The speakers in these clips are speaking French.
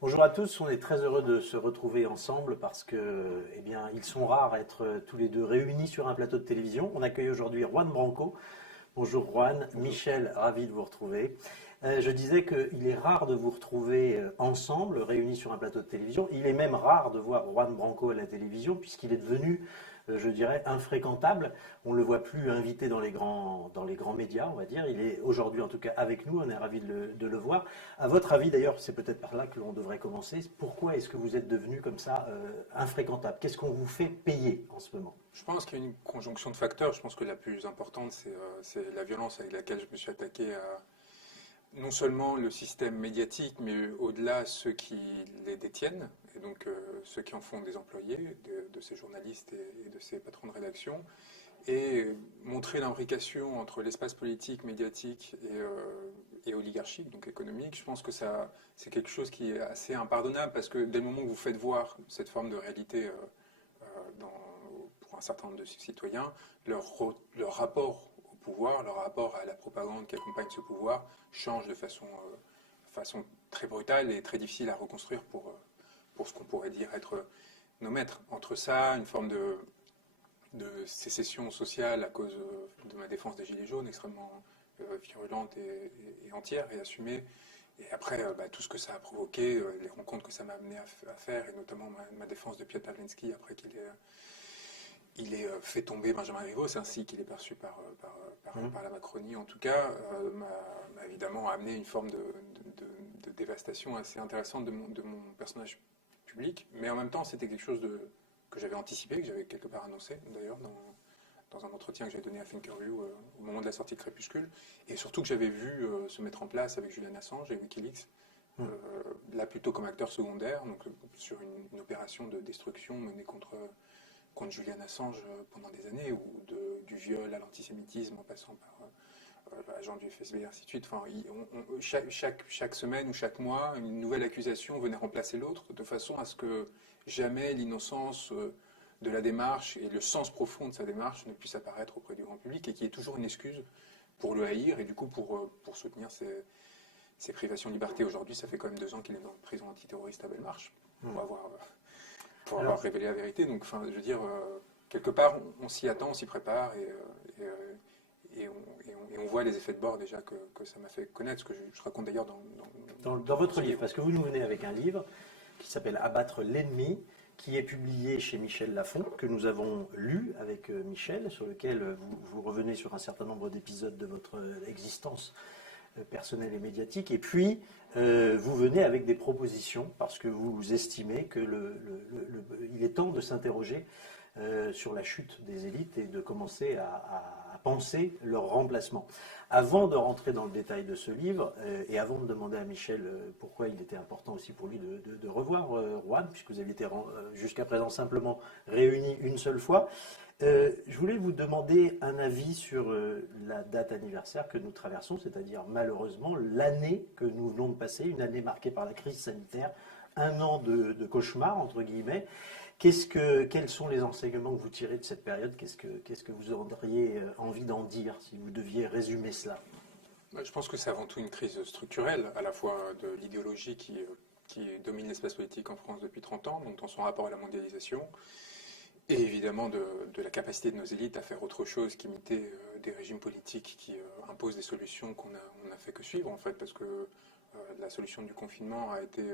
Bonjour à tous, on est très heureux de se retrouver ensemble parce que, eh bien, ils sont rares à être tous les deux réunis sur un plateau de télévision. On accueille aujourd'hui Juan Branco. Bonjour Juan, Bonjour. Michel, ravi de vous retrouver. Je disais qu'il est rare de vous retrouver ensemble, réunis sur un plateau de télévision. Il est même rare de voir Juan Branco à la télévision puisqu'il est devenu, je dirais, infréquentable. On ne le voit plus invité dans les grands médias, on va dire. Il est aujourd'hui en tout cas avec nous, on est ravis de le voir. À votre avis d'ailleurs, c'est peut-être par là que l'on devrait commencer. Pourquoi est-ce que vous êtes devenu comme ça infréquentable? Qu'est-ce qu'on vous fait payer en ce moment? Je pense qu'il y a une conjonction de facteurs. Je pense que la plus importante, c'est la violence avec laquelle je me suis attaqué à non seulement le système médiatique, mais au-delà ceux qui les détiennent, et donc ceux qui en font des employés, de ces journalistes et de ces patrons de rédaction, et montrer l'imbrication entre l'espace politique, médiatique et oligarchique, donc économique. Je pense que ça, c'est quelque chose qui est assez impardonnable parce que dès le moment où vous faites voir cette forme de réalité pour un certain nombre de citoyens, leur rapport au pouvoir, leur rapport à la propagande qui accompagne ce pouvoir change de façon très brutale et très difficile à reconstruire pour ce qu'on pourrait dire être nos maîtres. Entre ça, une forme de sécession sociale à cause de ma défense des Gilets jaunes, extrêmement virulente et entière et assumée. Et après, tout ce que ça a provoqué, les rencontres que ça m'a amené à faire, et notamment ma défense de Piotr Pawlenski après qu'il ait fait tomber Benjamin Griveaux, c'est ainsi qu'il est perçu par la Macronie en tout cas, m'a évidemment amené une forme de dévastation assez intéressante de mon personnage public. Mais en même temps, c'était quelque chose que j'avais anticipé, que j'avais quelque part annoncé d'ailleurs dans un entretien que j'ai donné à Thinkerview au moment de la sortie de Crépuscule, et surtout que j'avais vu se mettre en place avec Julian Assange et Wikileaks, là plutôt comme acteur secondaire, donc sur une opération de destruction menée contre Julian Assange pendant des années, ou du viol à l'antisémitisme en passant par agent du FSB et ainsi de suite. Enfin, chaque semaine ou chaque mois, une nouvelle accusation venait remplacer l'autre, de façon à ce que jamais l'innocence de la démarche et le sens profond de sa démarche ne puisse apparaître auprès du grand public, et qu'il y ait toujours une excuse pour le haïr et du coup pour soutenir ses privations de liberté. Aujourd'hui, ça fait quand même 2 ans qu'il est dans une prison antiterroriste à Belmarsh pour avoir Alors, révélé la vérité. Donc, enfin, je veux dire, quelque part, on s'y attend, on s'y prépare, et on voit les effets de bord déjà que ça m'a fait connaître, ce que je raconte d'ailleurs dans dans votre ce livre, livre. parce que vous nous venez avec un livre qui s'appelle Abattre l'ennemi, qui est publié chez Michel Lafon, que nous avons lu avec Michel, sur lequel vous revenez sur un certain nombre d'épisodes de votre existence personnelle et médiatique. Et puis, vous venez avec des propositions, parce que vous estimez que il est temps de s'interroger sur la chute des élites et de commencer à penser leur remplacement. Avant de rentrer dans le détail de ce livre, et avant de demander à Michel pourquoi il était important aussi pour lui de revoir Juan, puisque vous aviez été jusqu'à présent simplement réunis une seule fois, je voulais vous demander un avis sur la date anniversaire que nous traversons, c'est-à-dire malheureusement l'année que nous venons de passer, une année marquée par la crise sanitaire, un an de cauchemar, entre guillemets. Quels sont les enseignements que vous tirez de cette période? Qu'est-ce que vous auriez envie d'en dire si vous deviez résumer cela? Je pense que c'est avant tout une crise structurelle, à la fois de l'idéologie qui domine l'espace politique en France depuis 30 ans, donc dans son rapport à la mondialisation, et évidemment de la capacité de nos élites à faire autre chose qu'imiter des régimes politiques qui imposent des solutions on a fait que suivre, en fait, parce que la solution du confinement a été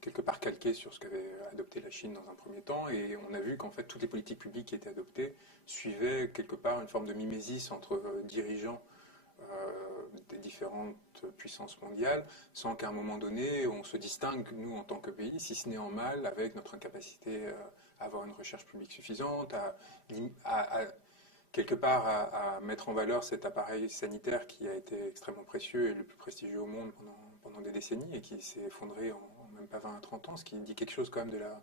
quelque part calquée sur ce qu'avait adopté la Chine dans un premier temps, et on a vu qu'en fait toutes les politiques publiques qui étaient adoptées suivaient quelque part une forme de mimésis entre dirigeants des différentes puissances mondiales, sans qu'à un moment donné on se distingue, nous en tant que pays, si ce n'est en mal, avec notre incapacité à avoir une recherche publique suffisante, quelque part à mettre en valeur cet appareil sanitaire qui a été extrêmement précieux et le plus prestigieux au monde pendant des décennies, et qui s'est effondré en même pas 20 à 30 ans, ce qui dit quelque chose quand même de la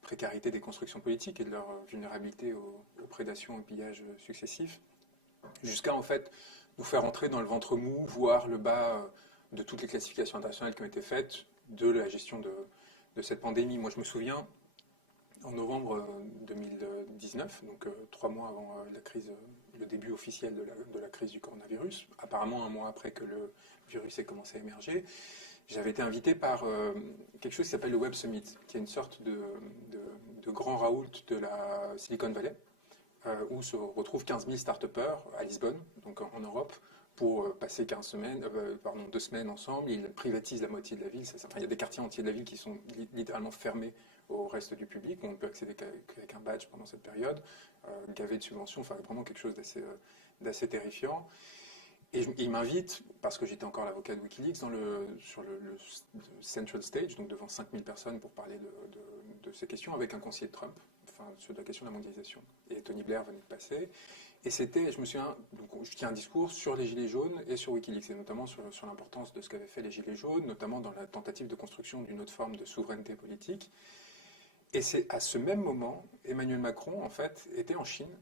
précarité des constructions politiques et de leur vulnérabilité aux prédations et aux pillages successifs, jusqu'à en fait nous faire entrer dans le ventre mou, voire le bas de toutes les classifications internationales qui ont été faites de la gestion de cette pandémie. Moi, je me souviens, en novembre 2019, donc 3 mois avant le début officiel de la crise du coronavirus, apparemment un mois après que le virus ait commencé à émerger, j'avais été invité par quelque chose qui s'appelle le Web Summit, qui est une sorte de grand raoult de la Silicon Valley, où se retrouvent 15 000 start-upers à Lisbonne, donc en Europe, pour passer 2 semaines ensemble. Ils privatisent la moitié de la ville. Il y a des quartiers entiers de la ville qui sont littéralement fermés au reste du public. On ne peut accéder qu'avec un badge pendant cette période, gavé de subventions, enfin vraiment quelque chose d'assez terrifiant. Et il m'invite, parce que j'étais encore l'avocat de Wikileaks, sur le Central Stage, donc devant 5000 personnes pour parler de ces questions avec un conseiller de Trump, enfin sur la question de la mondialisation. Et Tony Blair venait de passer. Et je me souviens, donc je tiens un discours sur les Gilets jaunes et sur Wikileaks, et notamment sur l'importance de ce qu'avaient fait les Gilets jaunes, notamment dans la tentative de construction d'une autre forme de souveraineté politique. Et c'est à ce même moment, Emmanuel Macron, en fait, était en Chine.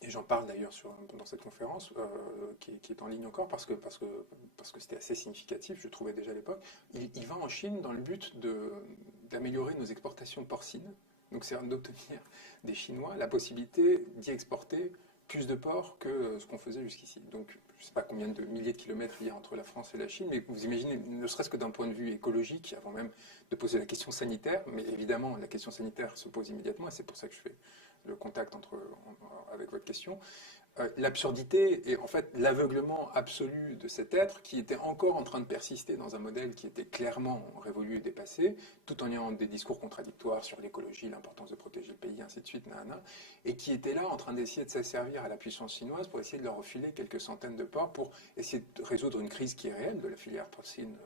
Et j'en parle d'ailleurs dans cette conférence, qui est en ligne encore, parce que c'était assez significatif, je trouvais déjà à l'époque. Il va en Chine dans le but d'améliorer nos exportations porcines, donc c'est d'obtenir des Chinois la possibilité d'y exporter plus de porc que ce qu'on faisait jusqu'ici. Donc je ne sais pas combien de milliers de kilomètres il y a entre la France et la Chine, mais vous imaginez, ne serait-ce que d'un point de vue écologique, avant même de poser la question sanitaire, mais évidemment la question sanitaire se pose immédiatement, et c'est pour ça que je fais le contact avec votre question, l'absurdité et en fait l'aveuglement absolu de cet être qui était encore en train de persister dans un modèle qui était clairement révolu et dépassé, tout en ayant des discours contradictoires sur l'écologie, l'importance de protéger le pays, ainsi de suite, et qui était là en train d'essayer de s'asservir à la puissance chinoise pour essayer de leur refiler quelques centaines de porcs pour essayer de résoudre une crise qui est réelle de la filière porcine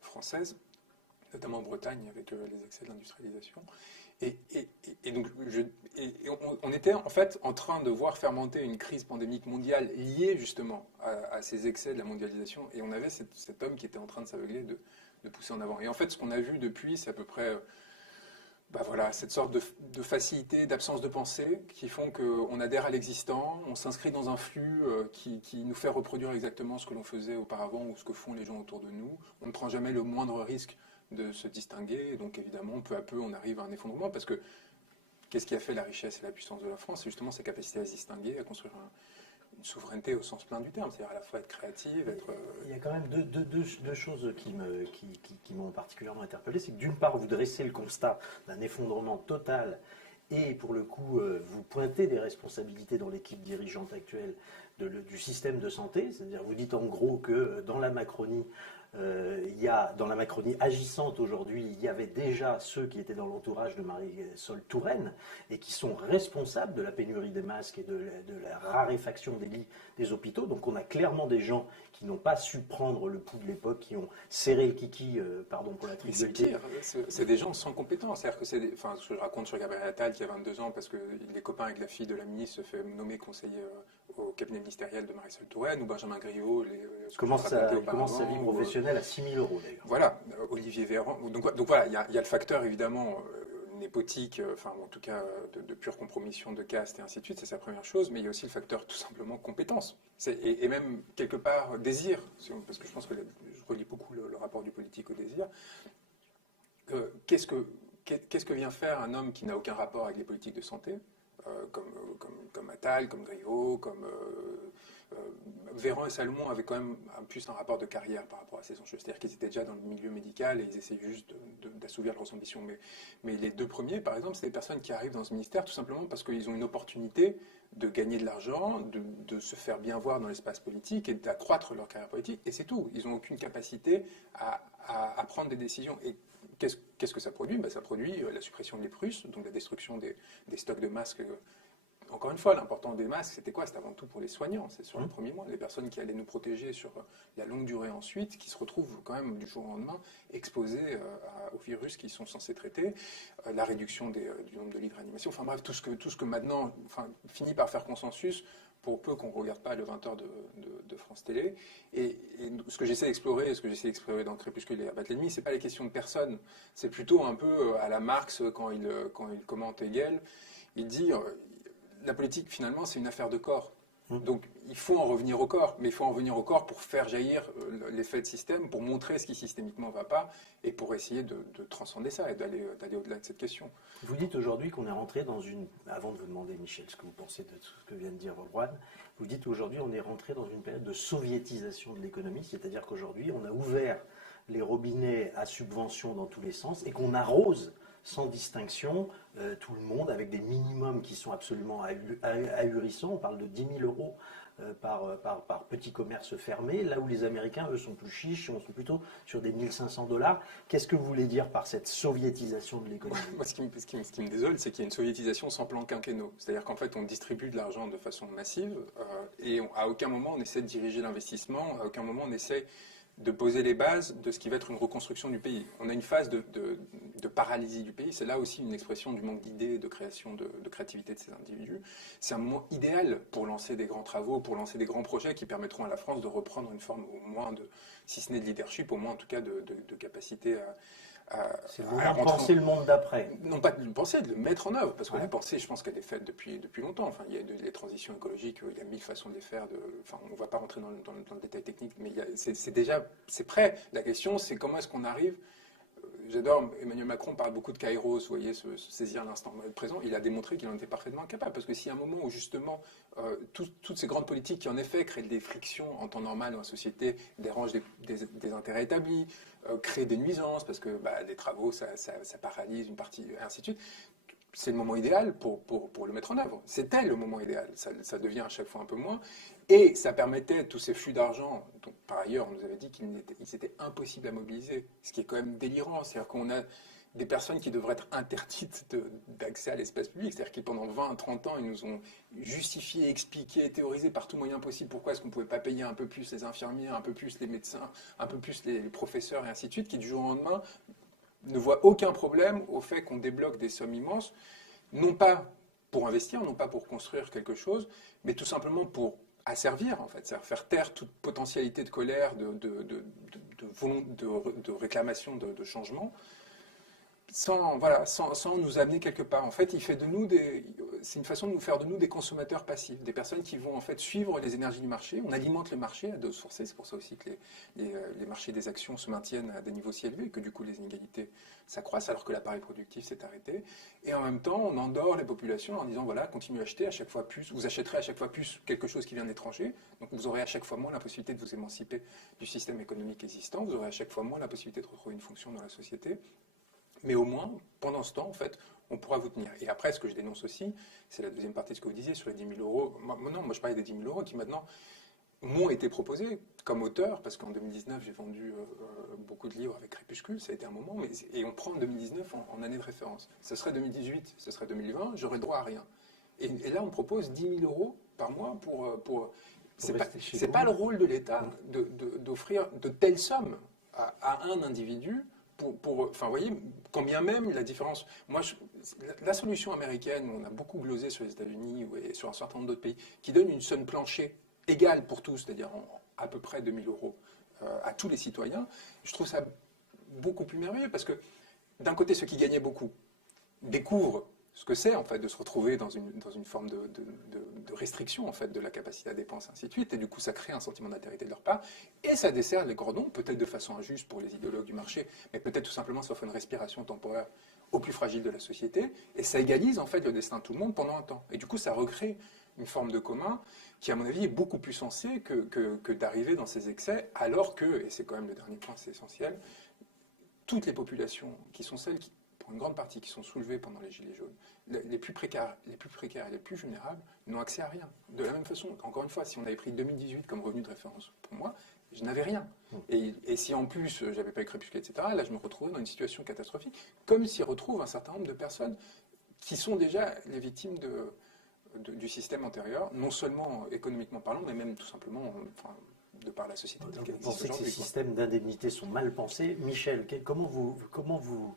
française, notamment en Bretagne avec les excès de l'industrialisation. Et donc, on était en fait en train de voir fermenter une crise pandémique mondiale liée justement à ces excès de la mondialisation, et on avait cet homme qui était en train de s'aveugler, de pousser en avant. Et en fait, ce qu'on a vu depuis, c'est à peu près cette sorte de facilité, d'absence de pensée, qui font qu'on adhère à l'existant, on s'inscrit dans un flux qui nous fait reproduire exactement ce que l'on faisait auparavant ou ce que font les gens autour de nous. On ne prend jamais le moindre risque de se distinguer, et donc évidemment, peu à peu, on arrive à un effondrement, parce que qu'est-ce qui a fait la richesse et la puissance de la France? C'est justement sa capacité à se distinguer, à construire une souveraineté au sens plein du terme, c'est-à-dire à la fois être créative, être... Il y a quand même deux choses qui m'ont particulièrement interpellé. C'est que d'une part, vous dressez le constat d'un effondrement total, et pour le coup, vous pointez des responsabilités dans l'équipe dirigeante actuelle du système de santé. C'est-à-dire, vous dites en gros que dans la Macronie, dans la Macronie agissante aujourd'hui, il y avait déjà ceux qui étaient dans l'entourage de Marisol Touraine et qui sont responsables de la pénurie des masques et de la raréfaction des lits des hôpitaux. Donc on a clairement des gens qui n'ont pas su prendre le pouls de l'époque, qui ont serré le kiki, pardon pour la trivialité. C'est des gens sans compétence. C'est-à-dire que ce que je raconte sur Gabriel Attal qui a 22 ans parce qu'il est copain avec la fille de la ministre, se fait nommer conseiller au cabinet ministériel de Marisol Touraine, ou Benjamin Griveaux. Commence sa vie professionnelle à 6 000 euros d'ailleurs. Voilà, Olivier Véran. Donc voilà, il y a le facteur évidemment népotique, enfin en tout cas de pure compromission de caste et ainsi de suite, c'est sa première chose, mais il y a aussi le facteur tout simplement compétence. Et même quelque part désir, parce que je pense que je relis beaucoup le rapport du politique au désir. Qu'est-ce que vient faire un homme qui n'a aucun rapport avec les politiques de santé, comme Attal, comme Griveaux, comme Véran et Salomon avaient quand même plus un rapport de carrière par rapport à ces enjeux. C'est-à-dire qu'ils étaient déjà dans le milieu médical et ils essayaient juste d'assouvir leurs ambitions. Mais les deux premiers, par exemple, c'est des personnes qui arrivent dans ce ministère tout simplement parce qu'ils ont une opportunité de gagner de l'argent, de se faire bien voir dans l'espace politique et d'accroître leur carrière politique. Et c'est tout. Ils n'ont aucune capacité à prendre des décisions. Et qu'est-ce que ça produit? Ça produit la suppression des Russes, donc la destruction des stocks de masques. Encore une fois, l'important des masques, c'était quoi? C'était avant tout pour les soignants, c'est sur les premiers mois, les personnes qui allaient nous protéger sur la longue durée ensuite, qui se retrouvent quand même du jour au lendemain exposées aux virus qu'ils sont censés traiter, la réduction du nombre de lits de réanimation, enfin bref, tout ce que maintenant finit par faire consensus, pour peu qu'on ne regarde pas le 20h de France Télé. Et ce que j'essaie d'explorer, dans Crépuscule et Abattre l'ennemi, c'est pas les questions de personnes, c'est plutôt un peu à la Marx quand il commente Hegel, il dit... La politique, finalement, c'est une affaire de corps. Donc, il faut en revenir au corps, mais il faut en revenir au corps pour faire jaillir l'effet de système, pour montrer ce qui systémiquement ne va pas, et pour essayer de transcender ça et d'aller au-delà de cette question. Vous dites aujourd'hui qu'on est rentré dans une... Avant de vous demander, Michel, ce que vous pensez de ce que vient de dire Juan, vous dites aujourd'hui on est rentré dans une période de soviétisation de l'économie, c'est-à-dire qu'aujourd'hui, on a ouvert les robinets à subvention dans tous les sens et qu'on arrose sans distinction tout le monde avec des minimums qui sont absolument ahurissants. On parle de 10 000 euros par petit commerce fermé, là où les Américains, eux, sont plus chiches, sont plutôt sur des 1 500 $. Qu'est-ce que vous voulez dire par cette soviétisation de l'économie? Moi, ce qui me désole, c'est qu'il y a une soviétisation sans plan quinquennaux. C'est-à-dire qu'en fait, on distribue de l'argent de façon massive et à aucun moment on essaie de diriger l'investissement, à aucun moment on essaie de poser les bases de ce qui va être une reconstruction du pays. On a une phase de paralysie du pays. C'est là aussi une expression du manque d'idées, de création, de créativité de ces individus. C'est un moment idéal pour lancer des grands travaux, pour lancer des grands projets qui permettront à la France de reprendre une forme au moins si ce n'est de leadership, au moins en tout cas de capacité c'est le moment de penser le monde d'après. Non pas de le penser, de le mettre en œuvre, parce que la pensée, je pense qu'elle est faite depuis longtemps. Enfin, il y a les transitions écologiques, il y a 1000 façons de les faire. Enfin, on ne va pas rentrer dans le détail technique, mais c'est prêt. La question, c'est comment est-ce qu'on arrive. J'adore, Emmanuel Macron parle beaucoup de Kairos, vous voyez, se saisir l'instant présent. Il a démontré qu'il en était parfaitement incapable. Parce que s'il y a un moment où, justement, toutes ces grandes politiques qui, en effet, créent des frictions en temps normal dans la société, dérangent des intérêts établis, créent des nuisances, parce que des travaux, ça paralyse une partie, et ainsi de suite, c'est le moment idéal pour le mettre en œuvre. C'était le moment idéal. Ça devient à chaque fois un peu moins. Et ça permettait tous ces flux d'argent, dont par ailleurs on nous avait dit qu'ils étaient impossibles à mobiliser, ce qui est quand même délirant. C'est-à-dire qu'on a des personnes qui devraient être interdites d'accès à l'espace public, c'est-à-dire qu'ils pendant 20, 30 ans, ils nous ont justifié, expliqué, théorisé par tout moyen possible pourquoi est-ce qu'on ne pouvait pas payer un peu plus les infirmiers, un peu plus les médecins, un peu plus les professeurs et ainsi de suite, qui du jour au lendemain ne voient aucun problème au fait qu'on débloque des sommes immenses, non pas pour investir, non pas pour construire quelque chose, mais tout simplement pour asservir, en fait, c'est-à-dire faire taire toute potentialité de colère, de réclamation de changement, sans nous amener quelque part. En fait, c'est une façon de nous faire de nous des consommateurs passifs, des personnes qui vont en fait suivre les énergies du marché. On alimente le marché à dose forcée, c'est pour ça aussi que les marchés des actions se maintiennent à des niveaux si élevés, que du coup les inégalités s'accroissent alors que l'appareil productif s'est arrêté. Et en même temps, on endort les populations en disant voilà, continuez à acheter à chaque fois plus, vous achèterez à chaque fois plus quelque chose qui vient d'étranger, donc vous aurez à chaque fois moins la possibilité de vous émanciper du système économique existant, vous aurez à chaque fois moins la possibilité de retrouver une fonction dans la société. Mais au moins, pendant ce temps, en fait, on pourra vous tenir. Et après, ce que je dénonce aussi, c'est la deuxième partie de ce que vous disiez sur les 10 000 euros. Moi, je parlais des 10 000 euros qui maintenant m'ont été proposés comme auteur, parce qu'en 2019, j'ai vendu beaucoup de livres avec Crépuscule, ça a été un moment, et on prend 2019 en année de référence. Ce serait 2018, ce serait 2020, j'aurais droit à rien. Et là, on propose 10 000 euros par mois pour c'est pas le rôle de l'État d'offrir de telles sommes à un individu. Enfin, vous voyez, quand bien même la différence. Moi, la solution américaine, on a beaucoup glosé sur les États-Unis et sur un certain nombre d'autres pays, qui donne une somme plancher égale pour tous, c'est-à-dire à peu près 2 000 euros à tous les citoyens, je trouve ça beaucoup plus merveilleux parce que d'un côté, ceux qui gagnaient beaucoup découvrent ce que c'est en fait de se retrouver dans une forme de restriction en fait de la capacité à dépenser, ainsi de suite, et du coup ça crée un sentiment d'altérité de leur part, et ça dessert les cordons, peut-être de façon injuste pour les idéologues du marché, mais peut-être tout simplement ça offre une respiration temporaire aux plus fragiles de la société, et ça égalise en fait le destin de tout le monde pendant un temps, et du coup ça recrée une forme de commun qui à mon avis est beaucoup plus sensée que d'arriver dans ces excès, alors que, et c'est quand même le dernier point, c'est essentiel, toutes les populations qui sont celles qui pour une grande partie qui sont soulevées pendant les Gilets jaunes, les plus précaires et les plus vulnérables n'ont accès à rien. De la même façon, encore une fois, si on avait pris 2018 comme revenu de référence, pour moi, je n'avais rien. Et si en plus, j'avais pas eu Crépuscule, etc., là, je me retrouvais dans une situation catastrophique, comme s'y retrouvent un certain nombre de personnes qui sont déjà les victimes du système antérieur, non seulement économiquement parlant, mais même tout simplement de par la société. Donc, vous pensez que ces systèmes d'indemnité sont mal pensés. Michel, comment vous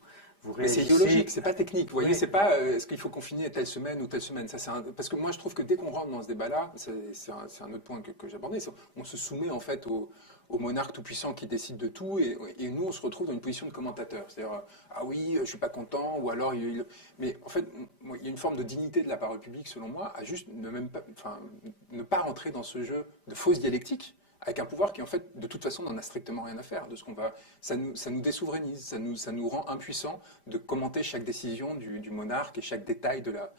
mais c'est idéologique, c'est pas technique. Vous voyez, c'est pas est-ce qu'il faut confiner telle semaine ou telle semaine. Parce que moi, je trouve que dès qu'on rentre dans ce débat-là, c'est un autre point que j'abordais. On se soumet en fait au monarque tout-puissant qui décide de tout, et nous, on se retrouve dans une position de commentateur. C'est-à-dire, ah oui, je suis pas content, ou alors mais en fait, il y a une forme de dignité de la parole publique, selon moi, à juste ne pas rentrer dans ce jeu de fausse dialectique. avec un pouvoir qui, en fait, de toute façon, n'en a strictement rien à faire de ce qu'on va. Ça nous désouveraineise, ça nous rend impuissants de commenter chaque décision du monarque et chaque détail de la.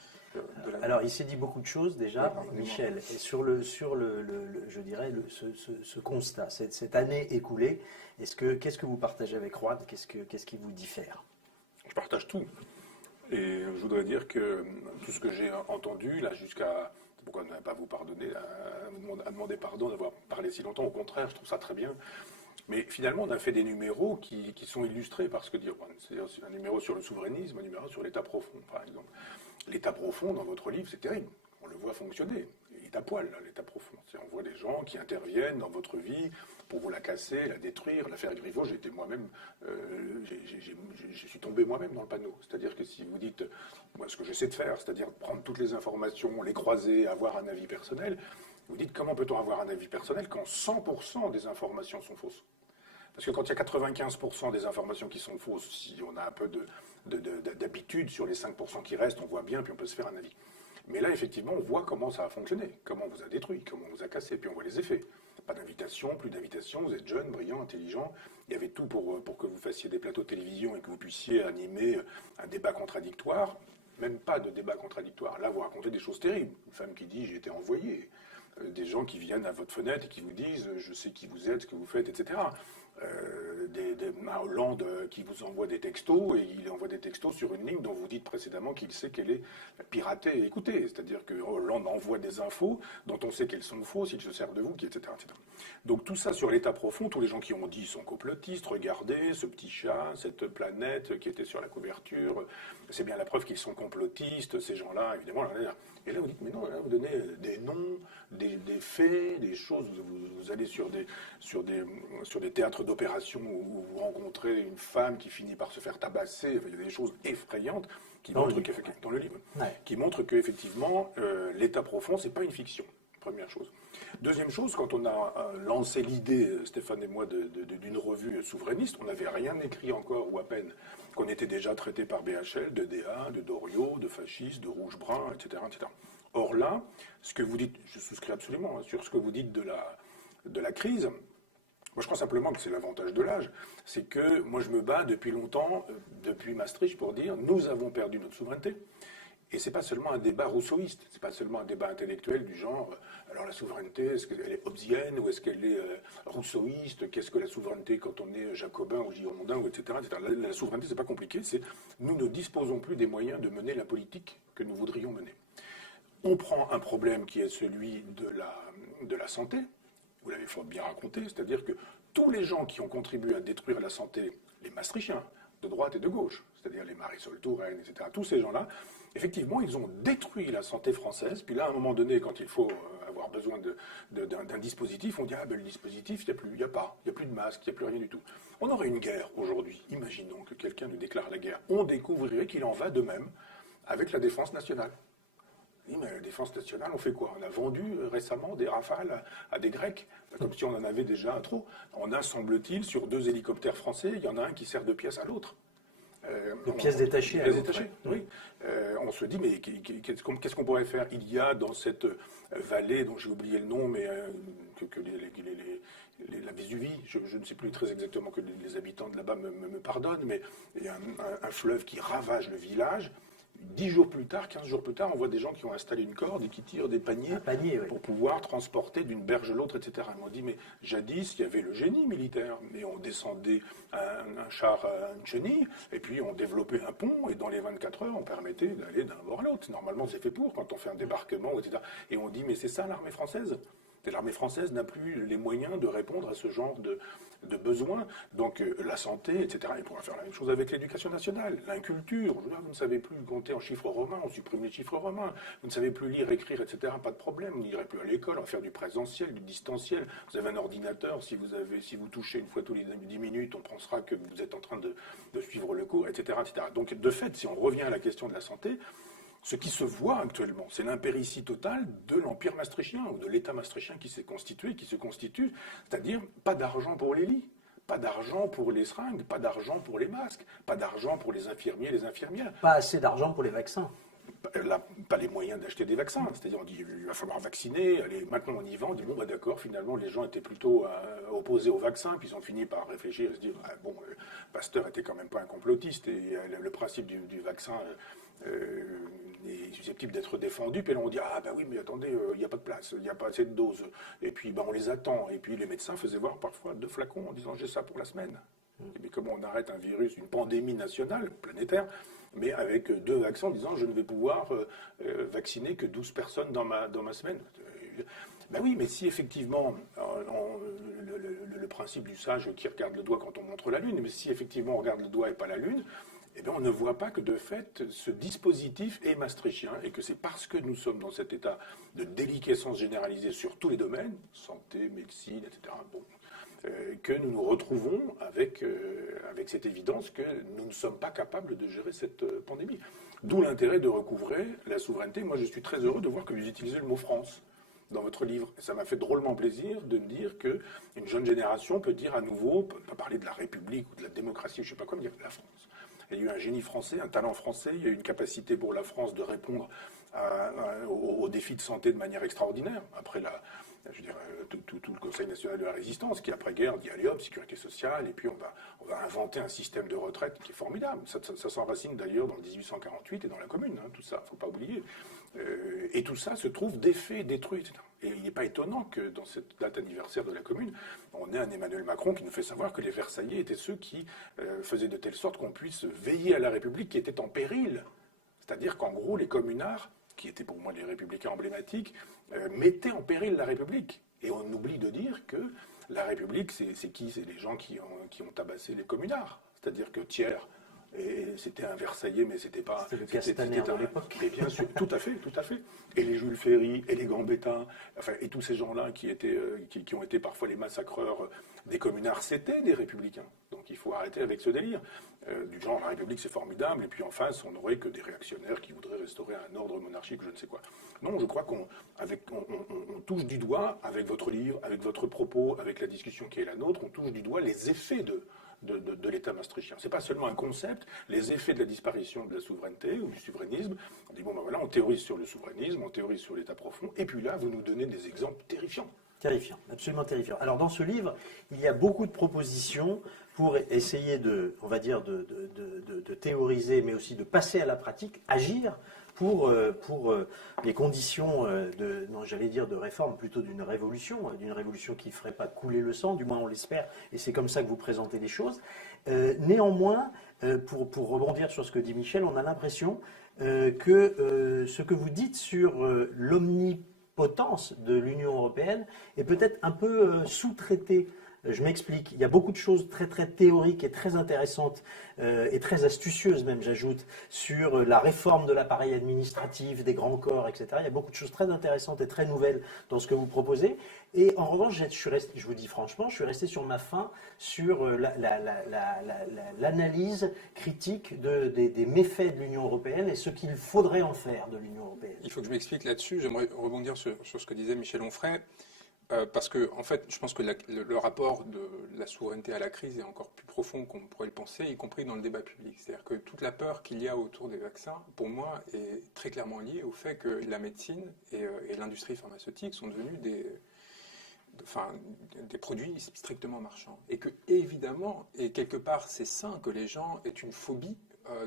Alors, il s'est dit beaucoup de choses déjà, Ouais, pardonnez-moi. Michel, et je dirais, ce constat, cette année écoulée, qu'est-ce que vous partagez avec Juan? Qu'est-ce qui vous diffère? Je partage tout. Et je voudrais dire que tout ce que j'ai entendu, là, jusqu'à. C'est pourquoi ne pas vous pardonner, à demander pardon d'avoir parlé si longtemps. Au contraire, je trouve ça très bien. Mais finalement, on a fait des numéros qui sont illustrés par ce que dit Juan. C'est-à-dire un numéro sur le souverainisme, un numéro sur l'État profond, par exemple. L'État profond, dans votre livre, c'est terrible. On le voit fonctionner. Il est à poil, là, l'État profond. On voit des gens qui interviennent dans votre vie pour vous la casser, la détruire. L'affaire Griveaux, j'étais moi-même, je suis tombé moi-même dans le panneau. C'est-à-dire que si vous dites, moi, ce que j'essaie de faire, c'est-à-dire prendre toutes les informations, les croiser, avoir un avis personnel, vous dites comment peut-on avoir un avis personnel quand 100% des informations sont fausses? Parce que quand il y a 95% des informations qui sont fausses, si on a un peu d'habitude sur les 5% qui restent, on voit bien, puis on peut se faire un avis. Mais là, effectivement, on voit comment ça a fonctionné, comment on vous a détruit, comment on vous a cassé, puis on voit les effets. Pas d'invitation, plus d'invitation, vous êtes jeune, brillant, intelligent. Il y avait tout pour que vous fassiez des plateaux de télévision et que vous puissiez animer un débat contradictoire. Même pas de débat contradictoire. Là, vous racontez des choses terribles. Une femme qui dit « j'ai été envoyée ». Des gens qui viennent à votre fenêtre et qui vous disent « je sais qui vous êtes, ce que vous faites, etc. » Un Hollande qui vous envoie des textos et il envoie des textos sur une ligne dont vous dites précédemment qu'il sait qu'elle est piratée et écoutée. C'est-à-dire que Hollande envoie des infos dont on sait qu'elles sont fausses, il se sert de vous, etc., etc. Donc tout ça sur l'État profond, tous les gens qui ont dit sont complotistes, regardez ce petit chat, cette planète qui était sur la couverture, c'est bien la preuve qu'ils sont complotistes, ces gens-là, évidemment. Et là vous dites, mais non, là vous donnez des noms, des faits, des choses, vous allez sur des théâtres d'opération où vous rencontrez une femme qui finit par se faire tabasser, il y a des choses effrayantes qui montrent dans le livre, qui montrent qu'effectivement, l'État profond, c'est pas une fiction, première chose. Deuxième chose, quand on a lancé l'idée, Stéphane et moi, d'une revue souverainiste, on n'avait rien écrit encore, ou à peine, qu'on était déjà traité par BHL, de DA, de Doriot, de fascistes, de rouge-brun, etc., etc. Or là, ce que vous dites, je souscris absolument sur ce que vous dites de la crise. Moi, je crois simplement que c'est l'avantage de l'âge. C'est que moi, je me bats depuis longtemps, depuis Maastricht, pour dire nous avons perdu notre souveraineté. Et c'est pas seulement un débat rousseauiste, c'est pas seulement un débat intellectuel du genre alors la souveraineté, est-ce qu'elle est hobbesienne ou est-ce qu'elle est rousseauiste? Qu'est-ce que la souveraineté quand on est jacobin ou girondin, ou etc. etc. La souveraineté, c'est pas compliqué, c'est nous ne disposons plus des moyens de mener la politique que nous voudrions mener. On prend un problème qui est celui de la santé. Vous l'avez fort bien raconté, c'est-à-dire que tous les gens qui ont contribué à détruire la santé, les Maastrichtiens, de droite et de gauche, c'est-à-dire les Marisol Touraine, etc., tous ces gens-là, effectivement, ils ont détruit la santé française. Puis là, à un moment donné, quand il faut avoir besoin d'un dispositif, on dit « Ah ben le dispositif, il n'y a plus de masque, il n'y a plus rien du tout ». On aurait une guerre aujourd'hui. Imaginons que quelqu'un nous déclare la guerre. On découvrirait qu'il en va de même avec la défense nationale. Oui, mais la défense nationale, on fait quoi? On a vendu récemment des Rafales à des Grecs, comme si on en avait déjà un trop. On a, semble-t-il, sur 2 hélicoptères français, il y en a un qui sert de pièce à l'autre. De pièces détachées. Pièces détachées, oui. On se dit, mais qu'est-ce qu'on pourrait faire? Il y a dans cette vallée, dont j'ai oublié le nom, mais la Vésuvie, je ne sais plus très exactement, que les habitants de là-bas me pardonnent, mais il y a un fleuve qui ravage le village. 10 jours plus tard, 15 jours plus tard, on voit des gens qui ont installé une corde et qui tirent des paniers pour pouvoir transporter d'une berge à l'autre, etc. On dit, mais jadis, il y avait le génie militaire, mais on descendait un char à une chenille, et puis on développait un pont, et dans les 24 heures, on permettait d'aller d'un bord à l'autre. Normalement, c'est fait pour, quand on fait un débarquement, etc. Et on dit, mais c'est ça l'armée française? L'armée française n'a plus les moyens de répondre à ce genre de besoins. Donc la santé, etc. Et on pourra faire la même chose avec l'éducation nationale, l'inculture. Vous ne savez plus compter en chiffres romains, on supprime les chiffres romains. Vous ne savez plus lire, écrire, etc. Pas de problème. Vous n'irez plus à l'école, on va faire du présentiel, du distanciel. Vous avez un ordinateur, si vous touchez une fois tous les 10 minutes, on pensera que vous êtes en train de suivre le cours, etc., etc. Donc de fait, si on revient à la question de la santé, ce qui se voit actuellement, c'est l'impéritie totale de l'Empire maastrichtien, ou de l'État maastrichtien qui s'est constitué, qui se constitue, c'est-à-dire pas d'argent pour les lits, pas d'argent pour les seringues, pas d'argent pour les masques, pas d'argent pour les infirmiers et les infirmières. Pas assez d'argent pour les vaccins. pas les moyens d'acheter des vaccins. C'est-à-dire, on dit il va falloir vacciner, allez, maintenant on y va, on dit bon, bah, d'accord, finalement les gens étaient plutôt opposés au vaccin, puis ils ont fini par réfléchir et se dire bon, Pasteur était quand même pas un complotiste, et le principe du vaccin est susceptible d'être défendu, puis là on dit ah ben oui, mais attendez, il n'y a pas de place, il n'y a pas assez de doses, et puis on les attend, et puis les médecins faisaient voir parfois 2 flacons en disant j'ai ça pour la semaine. Mais comment on arrête un virus, une pandémie nationale, planétaire, mais avec 2 vaccins en disant je ne vais pouvoir vacciner que 12 personnes dans ma semaine. Ben oui, mais si effectivement, le principe du sage qui regarde le doigt quand on montre la Lune, mais si effectivement on regarde le doigt et pas la Lune, eh bien on ne voit pas que de fait ce dispositif est maastrichtien et que c'est parce que nous sommes dans cet état de déliquescence généralisée sur tous les domaines, santé, médecine, etc., que nous nous retrouvons avec cette évidence que nous ne sommes pas capables de gérer cette pandémie. D'où l'intérêt de recouvrer la souveraineté. Moi, je suis très heureux de voir que vous utilisez le mot France dans votre livre. Ça m'a fait drôlement plaisir de me dire qu'une jeune génération peut dire à nouveau, peut pas parler de la République ou de la démocratie, je ne sais pas quoi, mais dire la France. Il y a eu un génie français, un talent français, il y a eu une capacité pour la France de répondre aux défis de santé de manière extraordinaire. Après tout le Conseil national de la résistance, qui après-guerre dit allez hop, sécurité sociale, et puis on va inventer un système de retraite qui est formidable. Ça s'enracine d'ailleurs dans le 1848 et dans la Commune, tout ça, il ne faut pas oublier. Et tout ça se trouve défait, détruit, etc. Et il n'est pas étonnant que dans cette date anniversaire de la Commune, on ait un Emmanuel Macron qui nous fait savoir que les Versaillais étaient ceux qui faisaient de telle sorte qu'on puisse veiller à la République qui était en péril. C'est-à-dire qu'en gros, les communards, qui étaient pour moi les républicains emblématiques, mettaient en péril la République. Et on oublie de dire que la République, c'est qui? C'est les gens qui ont tabassé les communards. C'est-à-dire que Thiers, et c'était un Versaillais, mais c'était pas... C'était le Castaner de l'époque. Mais bien sûr, tout à fait, tout à fait. Et les Jules Ferry, et les Gambetta, enfin, et tous ces gens-là qui ont été parfois les massacreurs des communards, c'était des républicains. Donc il faut arrêter avec ce délire. Du genre, la République, c'est formidable, et puis en face, on n'aurait que des réactionnaires qui voudraient restaurer un ordre monarchique, je ne sais quoi. Non, je crois qu'on touche du doigt, avec votre livre, avec votre propos, avec la discussion qui est la nôtre, on touche du doigt les effets de l'État maastrichtien. Ce n'est pas seulement un concept, les effets de la disparition de la souveraineté ou du souverainisme. On dit, bon ben voilà, on théorise sur le souverainisme, on théorise sur l'État profond, et puis là, vous nous donnez des exemples terrifiants. Terrifiant, absolument terrifiant. Alors dans ce livre, il y a beaucoup de propositions pour essayer de théoriser, mais aussi de passer à la pratique, agir pour les conditions de réforme, plutôt d'une révolution qui ne ferait pas couler le sang, du moins on l'espère, et c'est comme ça que vous présentez les choses. Néanmoins, pour rebondir sur ce que dit Michel, on a l'impression que ce que vous dites sur l'omnipotence de l'Union européenne est peut-être un peu sous-traité. Je m'explique. Il y a beaucoup de choses très très théoriques et très intéressantes et très astucieuses même, j'ajoute, sur la réforme de l'appareil administratif, des grands corps, etc. Il y a beaucoup de choses très intéressantes et très nouvelles dans ce que vous proposez. Et en revanche, je vous dis franchement, je suis resté sur ma faim sur l'analyse critique des méfaits de l'Union européenne et ce qu'il faudrait en faire de l'Union européenne. Il faut que je m'explique là-dessus. J'aimerais rebondir sur ce que disait Michel Onfray. Parce que, en fait, je pense que le rapport de la souveraineté à la crise est encore plus profond qu'on pourrait le penser, y compris dans le débat public. C'est-à-dire que toute la peur qu'il y a autour des vaccins, pour moi, est très clairement liée au fait que la médecine et l'industrie pharmaceutique sont devenus des produits strictement marchands. Et que, évidemment, et quelque part, c'est sain que les gens aient une phobie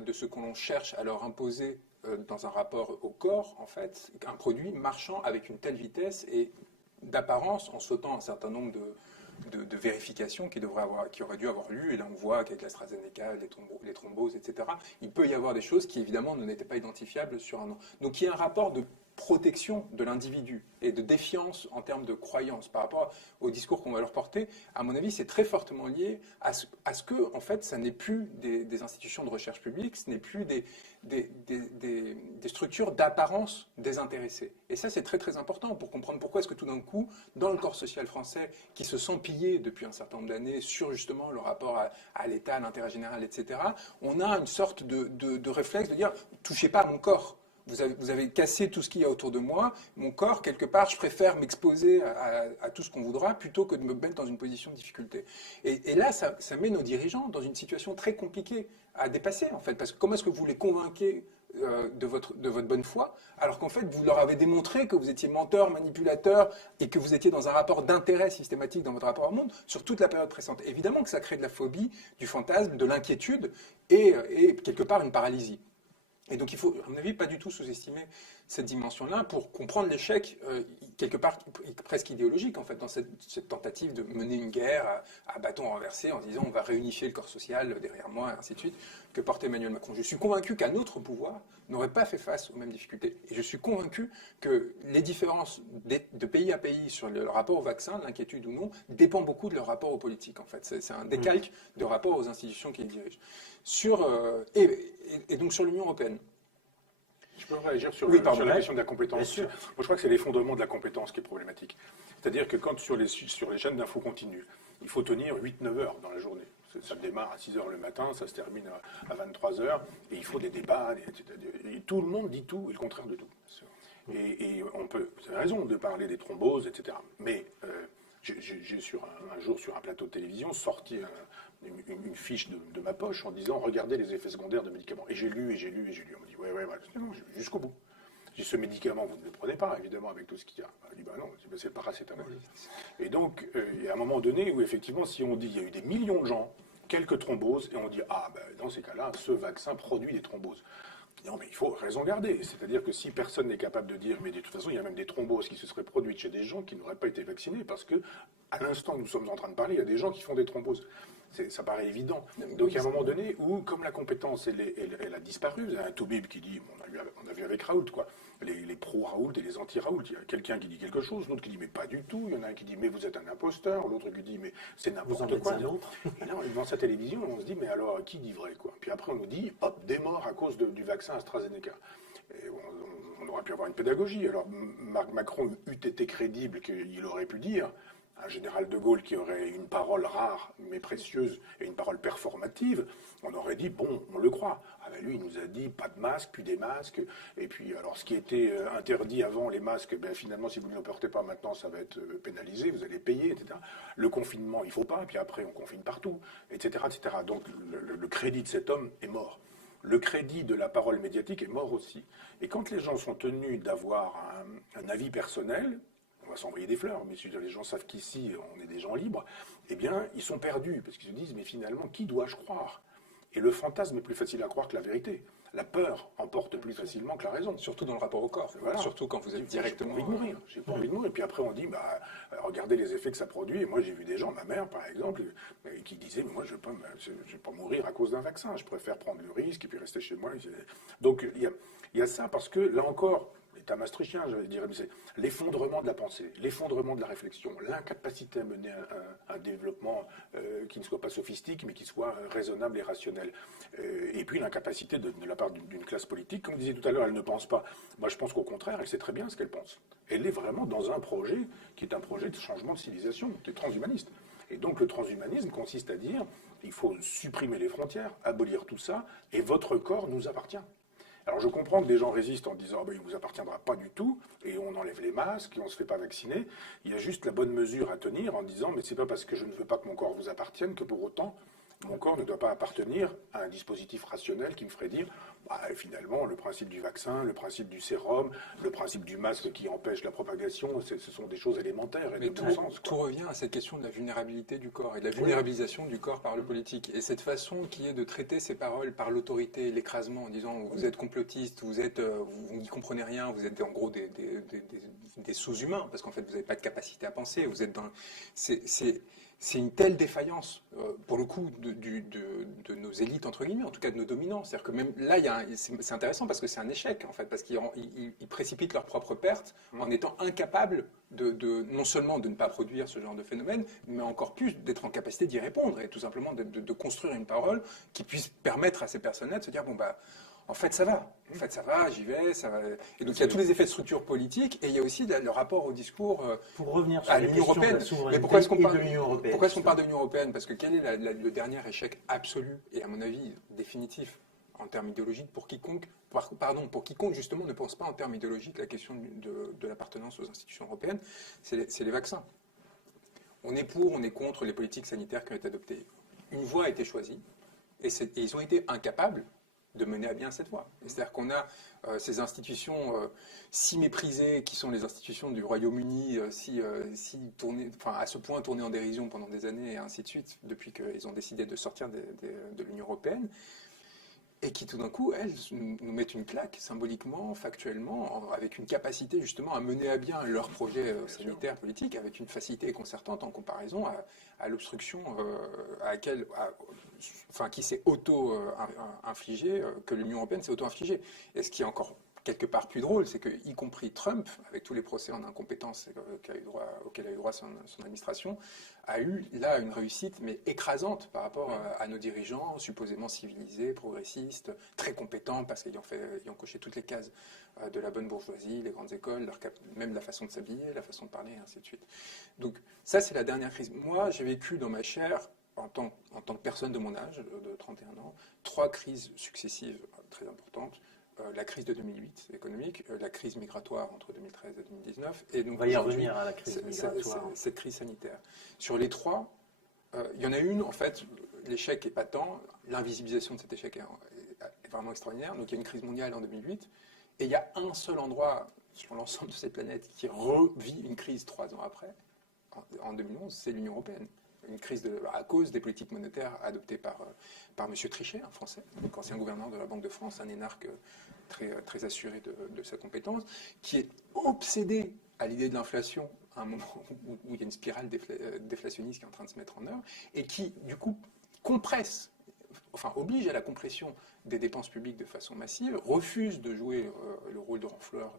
de ce qu'on cherche à leur imposer dans un rapport au corps, en fait, un produit marchand avec une telle vitesse et d'apparence, en sautant un certain nombre de vérifications qui auraient dû avoir lieu. Et là, on voit qu'avec l'AstraZeneca, les thromboses, etc., il peut y avoir des choses qui, évidemment, n'étaient pas identifiables sur un an. Donc, il y a un rapport de protection de l'individu et de défiance en termes de croyance par rapport au discours qu'on va leur porter. À mon avis, c'est très fortement lié à ce que, en fait, ça n'est plus des institutions de recherche publique, ce n'est plus des structures d'apparence désintéressées. Et ça, c'est très très important pour comprendre pourquoi est-ce que tout d'un coup, dans le corps social français, qui se sent pillé depuis un certain nombre d'années sur justement le rapport à l'État, à l'intérêt général, etc., on a une sorte de réflexe de dire « touchez pas à mon corps ». Vous avez cassé tout ce qu'il y a autour de moi. Mon corps, quelque part, je préfère m'exposer à tout ce qu'on voudra plutôt que de me mettre dans une position de difficulté. Et là, ça met nos dirigeants dans une situation très compliquée à dépasser, en fait. Parce que comment est-ce que vous les convainquez de votre bonne foi, alors qu'en fait, vous leur avez démontré que vous étiez menteur, manipulateur, et que vous étiez dans un rapport d'intérêt systématique dans votre rapport au monde sur toute la période précédente. Évidemment que ça crée de la phobie, du fantasme, de l'inquiétude, et quelque part une paralysie. Et donc il faut, à mon avis, pas du tout sous-estimer cette dimension-là pour comprendre l'échec, quelque part presque idéologique, en fait, dans cette tentative de mener une guerre à bâton renversé en disant on va réunifier le corps social derrière moi, et ainsi de suite, que porte Emmanuel Macron. Je suis convaincu qu'un autre pouvoir n'aurait pas fait face aux mêmes difficultés. Et je suis convaincu que les différences de pays à pays sur le rapport au vaccin, l'inquiétude ou non, dépend beaucoup de leur rapport aux politiques, en fait. C'est un décalque de rapport aux institutions qu'ils dirigent. Et donc sur l'Union européenne. Je peux réagir sur, Oui, sur la question de la compétence. Bien sûr. Moi, je crois que c'est l'effondrement de la compétence qui est problématique. C'est-à-dire que quand sur les chaînes d'infos continues, il faut tenir 8-9 heures dans la journée. Ça démarre à 6 heures le matin, ça se termine à 23 heures, et il faut des débats. Et tout le monde dit tout et le contraire de tout. Et on peut, vous avez raison, de parler des thromboses, etc. Mais j'ai un jour sur un plateau de télévision sorti une fiche de ma poche en disant regardez les effets secondaires de médicaments. Et j'ai lu. On me dit ouais, non, jusqu'au bout. J'ai dit ce médicament, vous ne le prenez pas, évidemment, avec tout ce qu'il y a. Je dis bah non, c'est le paracétamol. Et donc, il y a un moment donné où effectivement, si on dit il y a eu des millions de gens, quelques thromboses, et on dit ah ben dans ces cas-là, ce vaccin produit des thromboses. Non, mais il faut raison garder. C'est-à-dire que si personne n'est capable de dire, mais de toute façon, il y a même des thromboses qui se seraient produites chez des gens qui n'auraient pas été vaccinés, parce que à l'instant où nous sommes en train de parler, il y a des gens qui font des thromboses. Ça paraît évident. Donc il y a un moment donné où, comme la compétence, elle a disparu, vous avez un Toubib qui dit, on a vu avec Raoult, quoi, les pro-Raoult et les anti-Raoult, il y a quelqu'un qui dit quelque chose, l'autre qui dit, mais pas du tout, il y en a un qui dit, mais vous êtes un imposteur, l'autre qui dit, mais c'est n'importe quoi. Et là, devant sa télévision, on se dit, mais alors, qui dit vrai, quoi? Puis après, on nous dit, hop, des morts à cause du vaccin AstraZeneca. Et on aurait pu avoir une pédagogie. Alors, Macron eût été crédible qu'il aurait pu dire, un général de Gaulle qui aurait une parole rare mais précieuse et une parole performative, on aurait dit, bon, on le croit. Ah ben lui, il nous a dit, pas de masque, puis des masques. Et puis, alors, ce qui était interdit avant, les masques, ben, finalement, si vous ne le portez pas maintenant, ça va être pénalisé, vous allez payer, etc. Le confinement, il ne faut pas, et puis après, on confine partout, etc. etc. Donc, le crédit de cet homme est mort. Le crédit de la parole médiatique est mort aussi. Et quand les gens sont tenus d'avoir un avis personnel, on va s'envoyer des fleurs, mais si les gens savent qu'ici, on est des gens libres, eh bien, ils sont perdus, parce qu'ils se disent, mais finalement, qui dois-je croire? Et le fantasme est plus facile à croire que la vérité. La peur emporte plus facilement que la raison. Surtout dans le rapport au corps, voilà. Surtout quand vous êtes directement... J'ai pas envie de mourir, j'ai pas envie de mourir. Et puis après, on dit, bah, regardez les effets que ça produit. Et moi, j'ai vu des gens, ma mère, par exemple, qui disaient, mais moi, je vais pas mourir à cause d'un vaccin. Je préfère prendre le risque et puis rester chez moi. Donc, il y a ça, parce que, là encore, l'État maastrichtien, j'allais dire, c'est l'effondrement de la pensée, l'effondrement de la réflexion, l'incapacité à mener un développement qui ne soit pas sophistique, mais qui soit raisonnable et rationnel. Et puis l'incapacité de la part d'une classe politique, comme je disais tout à l'heure, elle ne pense pas. Moi, je pense qu'au contraire, elle sait très bien ce qu'elle pense. Elle est vraiment dans un projet qui est un projet de changement de civilisation, qui est transhumaniste. Et donc le transhumanisme consiste à dire, il faut supprimer les frontières, abolir tout ça, et votre corps nous appartient. Alors je comprends que des gens résistent en disant il ne vous appartiendra pas du tout, et on enlève les masques, et on ne se fait pas vacciner. Il y a juste la bonne mesure à tenir en disant mais c'est pas parce que je ne veux pas que mon corps vous appartienne que pour autant mon corps ne doit pas appartenir à un dispositif rationnel qui me ferait dire finalement le principe du vaccin, le principe du sérum, le principe du masque qui empêche la propagation, ce sont des choses élémentaires et Mais de bon sens. tout revient à cette question de la vulnérabilité du corps et de la vulnérabilisation du corps par le politique. Et cette façon qui est de traiter ces paroles par l'autorité, l'écrasement, en disant vous êtes complotiste, vous n'y comprenez rien, vous êtes en gros des sous-humains, parce qu'en fait vous n'avez pas de capacité à penser, vous êtes dans... C'est une telle défaillance, pour le coup, de nos élites, entre guillemets, en tout cas de nos dominants. C'est-à-dire que même là, c'est intéressant parce que c'est un échec, en fait, parce qu'ils précipitent leur propre perte en étant incapables non seulement de ne pas produire ce genre de phénomène, mais encore plus d'être en capacité d'y répondre et tout simplement de construire une parole qui puisse permettre à ces personnes-là de se dire, bon, bah, en fait, ça va. En fait, ça va, j'y vais, ça va. Et donc, il y a tous les effets de structure politique et il y a aussi le rapport au discours pour revenir sur à la l'Union question européenne. de la souveraineté Mais pourquoi est-ce qu'on parle de l'Union européenne Pourquoi est-ce qu'on parle de l'Union européenne? Parce que quel est le dernier échec absolu et, à mon avis, définitif en termes idéologiques pour quiconque justement ne pense pas en termes idéologiques la question de l'appartenance aux institutions européennes, c'est les vaccins. On est pour, on est contre les politiques sanitaires qui ont été adoptées. Une voie a été choisie et ils ont été incapables de mener à bien cette voie. C'est-à-dire qu'on a ces institutions si méprisées, qui sont les institutions du Royaume-Uni, si tournées, enfin, à ce point tournées en dérision pendant des années et ainsi de suite, depuis qu'ils ont décidé de sortir de l'Union européenne, et qui tout d'un coup, elles, nous mettent une claque symboliquement, factuellement, avec une capacité justement à mener à bien leurs projets sanitaires, politiques, avec une facilité concertante en comparaison à l'obstruction enfin, qui s'est auto-infligée, que l'Union européenne s'est auto-infligée. Et ce qui est encore quelque part plus drôle, c'est que, y compris Trump, avec tous les procès en incompétence auxquels a eu droit son administration, a eu là une réussite mais écrasante par rapport à nos dirigeants supposément civilisés, progressistes, très compétents parce qu'ayant coché toutes les cases de la bonne bourgeoisie, les grandes écoles, même la façon de s'habiller, la façon de parler, et ainsi de suite. Donc ça, c'est la dernière crise. Moi, j'ai vécu dans ma chair, en tant que personne de mon âge, de 31 ans, 3 crises successives très importantes. La crise de 2008 économique, la crise migratoire entre 2013 et 2019, et donc on va y revenir à la crise migratoire. Cette crise sanitaire. Sur les 3, il y en a une, en fait, l'échec est patent, l'invisibilisation de cet échec est vraiment extraordinaire. Donc il y a une crise mondiale en 2008, et il y a un seul endroit sur l'ensemble de cette planète qui revit une crise 3 ans après, en 2011, c'est l'Union européenne. Une crise à cause des politiques monétaires adoptées par M. Trichet, un Français, donc ancien gouverneur de la Banque de France, un énarque très assuré de sa compétence, qui est obsédé à l'idée de l'inflation à un moment où il y a une spirale déflationniste qui est en train de se mettre en œuvre, et qui, du coup, oblige à la compression des dépenses publiques de façon massive, refuse de jouer le rôle de renfleur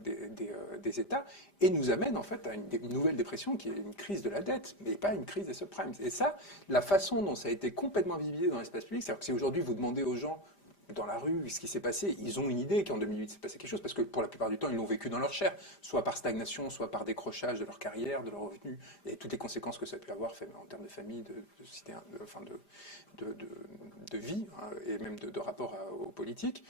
des États, et nous amène en fait à une nouvelle dépression qui est une crise de la dette, mais pas une crise des subprimes. Et ça, la façon dont ça a été complètement visibilisé dans l'espace public, c'est-à-dire que si aujourd'hui vous demandez aux gens dans la rue ce qui s'est passé, ils ont une idée qu'en 2008 s'est passé quelque chose, parce que pour la plupart du temps, ils l'ont vécu dans leur chair, soit par stagnation, soit par décrochage de leur carrière, de leurs revenus, et toutes les conséquences que ça a pu avoir en termes de famille, de vie, hein, et même de rapport aux politiques.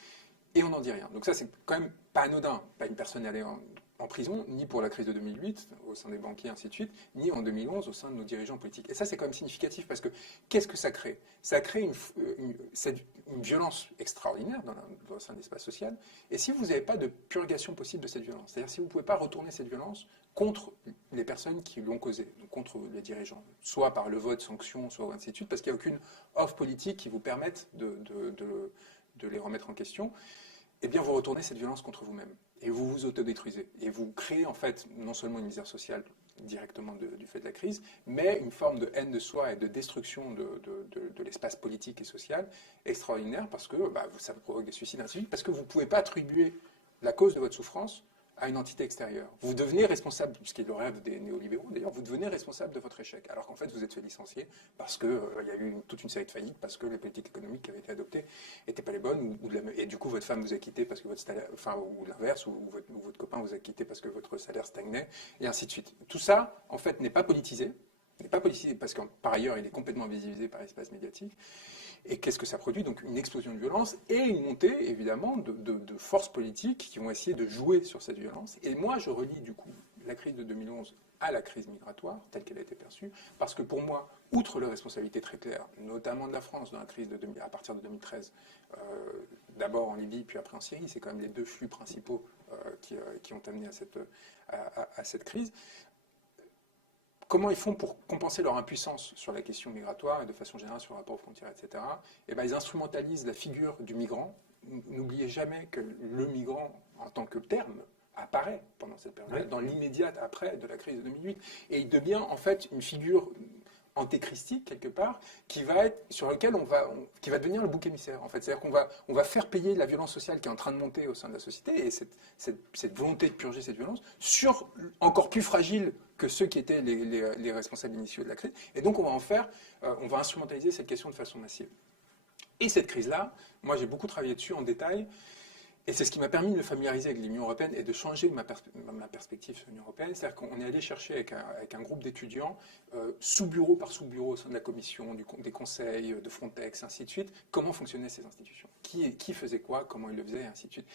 Et on n'en dit rien. Donc ça, c'est quand même pas anodin. Pas une personne n'est allée en prison, ni pour la crise de 2008, au sein des banquiers, ainsi de suite, ni en 2011, au sein de nos dirigeants politiques. Et ça, c'est quand même significatif, parce que qu'est-ce que ça crée? Ça crée une violence extraordinaire dans un espace social. Et si vous n'avez pas de purgation possible de cette violence, c'est-à-dire si vous ne pouvez pas retourner cette violence contre les personnes qui l'ont causée, donc contre les dirigeants, soit par le vote, sanction, soit ainsi de suite, parce qu'il n'y a aucune offre politique qui vous permette de les remettre en question, eh bien vous retournez cette violence contre vous-même. Et vous vous autodétruisez. Et vous créez en fait non seulement une misère sociale directement du fait de la crise, mais une forme de haine de soi et de destruction de l'espace politique et social extraordinaire, parce que ça provoque des suicides, ainsi de suite, parce que vous ne pouvez pas attribuer la cause de votre souffrance à une entité extérieure. Vous devenez responsable, ce qui est le rêve des néolibéraux d'ailleurs, vous devenez responsable de votre échec, alors qu'en fait vous êtes fait licencier parce qu'il y a eu toute une série de faillites, parce que les politiques économiques qui avaient été adoptées n'étaient pas les bonnes, et du coup votre femme vous a quitté parce que votre salaire, ou l'inverse, ou votre copain vous a quitté parce que votre salaire stagnait, et ainsi de suite. Tout ça, en fait, n'est pas politisé parce que par ailleurs il est complètement invisibilisé par l'espace médiatique. Et qu'est-ce que ça produit? Donc une explosion de violence et une montée, évidemment, de forces politiques qui vont essayer de jouer sur cette violence. Et moi, je relie, du coup, la crise de 2011 à la crise migratoire, telle qu'elle a été perçue, parce que pour moi, outre les responsabilités très claires, notamment de la France dans la crise à partir de 2013, d'abord en Libye, puis après en Syrie, c'est quand même les 2 flux principaux qui ont amené à cette crise. Comment ils font pour compenser leur impuissance sur la question migratoire et de façon générale sur le rapport aux frontières, etc. Et ils instrumentalisent la figure du migrant. N'oubliez jamais que le migrant, en tant que terme, apparaît pendant cette période, dans l'immédiate après de la crise de 2008. Et il devient en fait une figure antéchristique quelque part, qui va devenir le bouc émissaire en fait. C'est-à-dire qu'on va faire payer la violence sociale qui est en train de monter au sein de la société, et cette volonté de purger cette violence sur encore plus fragile que ceux qui étaient les responsables initiaux de la crise. Et donc on va instrumentaliser cette question de façon massive. Et cette crise-là, moi j'ai beaucoup travaillé dessus en détail. Et c'est ce qui m'a permis de me familiariser avec l'Union européenne et de changer ma perspective sur l'Union européenne. C'est-à-dire qu'on est allé chercher avec un groupe d'étudiants, sous-bureau par sous-bureau au sein de la Commission, des conseils, de Frontex, ainsi de suite, comment fonctionnaient ces institutions. Qui faisait quoi, comment ils le faisaient, ainsi de suite.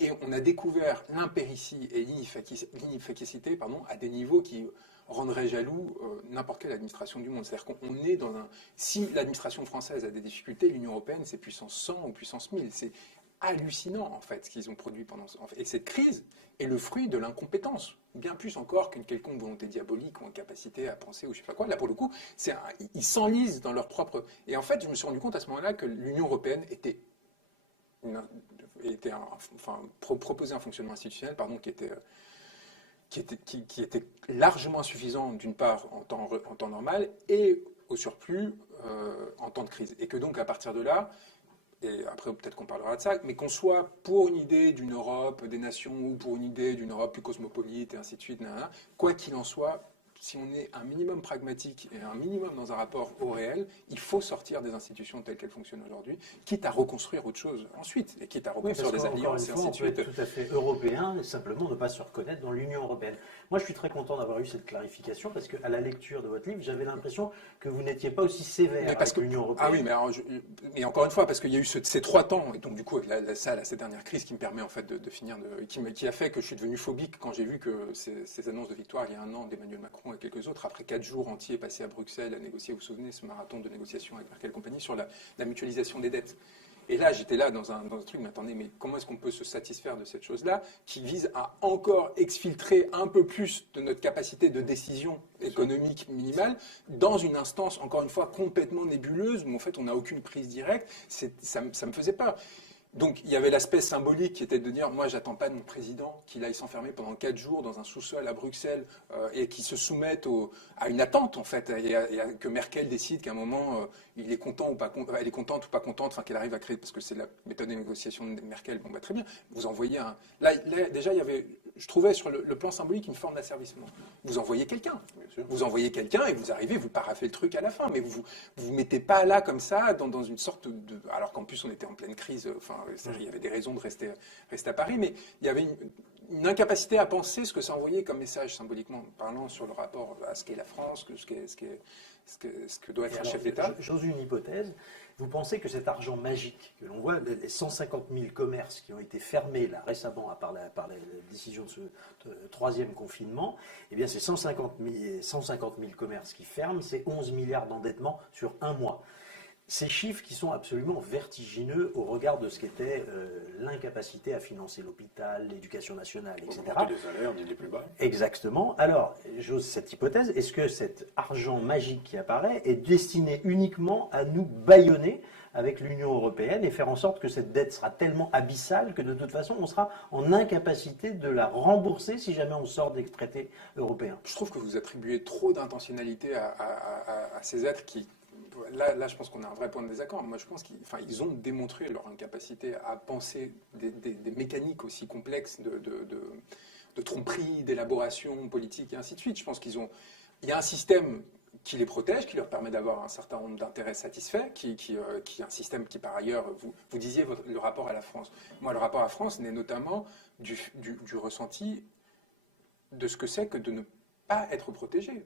Et on a découvert l'impéritie et l'inefficacité à des niveaux qui rendraient jaloux n'importe quelle administration du monde. C'est-à-dire qu'on est dans un... Si l'administration française a des difficultés, l'Union européenne, c'est puissance 100 ou puissance 1000. C'est hallucinant, en fait, ce qu'ils ont produit pendant... Et cette crise est le fruit de l'incompétence, bien plus encore qu'une quelconque volonté diabolique ou incapacité à penser ou je sais pas quoi. Là, pour le coup, ils s'enlisent dans leur propre... Et en fait, je me suis rendu compte à ce moment-là que l'Union européenne proposait un fonctionnement institutionnel qui était largement insuffisant, d'une part, en temps normal, et au surplus, en temps de crise. Et que donc, à partir de là, et après peut-être qu'on parlera de ça, mais qu'on soit pour une idée d'une Europe des nations ou pour une idée d'une Europe plus cosmopolite et ainsi de suite, quoi qu'il en soit, si on est un minimum pragmatique et un minimum dans un rapport au réel, il faut sortir des institutions telles qu'elles fonctionnent aujourd'hui, quitte à reconstruire autre chose ensuite, et quitte à reconstruire des alliances et ainsi de suite. On peut être tout à fait européen et simplement ne pas se reconnaître dans l'Union européenne. Moi, je suis très content d'avoir eu cette clarification parce qu'à la lecture de votre livre, j'avais l'impression que vous n'étiez pas aussi sévère avec l'Union européenne. Ah oui, mais encore une fois, parce qu'il y a eu ces 3 temps, et donc du coup, avec cette dernière crise qui me permet en fait de finir, qui a fait que je suis devenu phobique quand j'ai vu que ces annonces de victoire il y a 1 an d'Emmanuel Macron et quelques autres, après 4 jours entiers passés à Bruxelles à négocier, vous vous souvenez, ce marathon de négociation avec Merkel et compagnie sur la mutualisation des dettes. Et là, j'étais là dans un truc, mais attendez, mais comment est-ce qu'on peut se satisfaire de cette chose-là qui vise à encore exfiltrer un peu plus de notre capacité de décision économique minimale dans une instance, encore une fois, complètement nébuleuse, où en fait on n'a aucune prise directe. Ça me faisait peur. Donc il y avait l'aspect symbolique qui était de dire, moi j'attends pas de mon président qu'il aille s'enfermer pendant 4 jours dans un sous-sol à Bruxelles et qu'il se soumette à une attente en fait, que Merkel décide qu'à un moment il est content ou pas, elle est contente ou pas contente, enfin qu'elle arrive à créer, parce que c'est la méthode de négociation de Merkel, bon bah très bien, vous envoyez un... Là déjà il y avait, je trouvais sur le plan symbolique une forme d'asservissement. Vous envoyez quelqu'un, et vous arrivez, vous paraffez le truc à la fin, mais vous mettez pas là comme ça dans une sorte de... Alors qu'en plus on était en pleine crise, il y avait des raisons de rester à Paris, mais il y avait une incapacité à penser ce que ça envoyait comme message symboliquement parlant sur le rapport à ce qu'est la France, ce que doit être un chef d'État. J'ose une hypothèse. Vous pensez que cet argent magique que l'on voit, les 150 000 commerces qui ont été fermés là, récemment par la décision de ce 3e confinement, eh bien ces 150 000 commerces qui ferment, c'est 11 milliards d'endettement sur 1 mois. Ces chiffres qui sont absolument vertigineux au regard de ce qu'était l'incapacité à financer l'hôpital, l'éducation nationale, etc. Des salaires, des plus bas. Exactement. Alors, j'ose cette hypothèse, est-ce que cet argent magique qui apparaît est destiné uniquement à nous bâillonner avec l'Union européenne et faire en sorte que cette dette sera tellement abyssale que de toute façon on sera en incapacité de la rembourser si jamais on sort des traités européens? Je trouve que vous attribuez trop d'intentionnalité à ces êtres qui... Là, je pense qu'on a un vrai point de désaccord. Moi, je pense qu'ils ont démontré leur incapacité à penser des mécaniques aussi complexes de tromperie, d'élaboration politique et ainsi de suite. Je pense il y a un système qui les protège, qui leur permet d'avoir un certain nombre d'intérêts satisfaits, qui est un système qui, par ailleurs, vous disiez le rapport à la France. Moi, le rapport à la France naît notamment du ressenti de ce que c'est que de ne pas être protégé.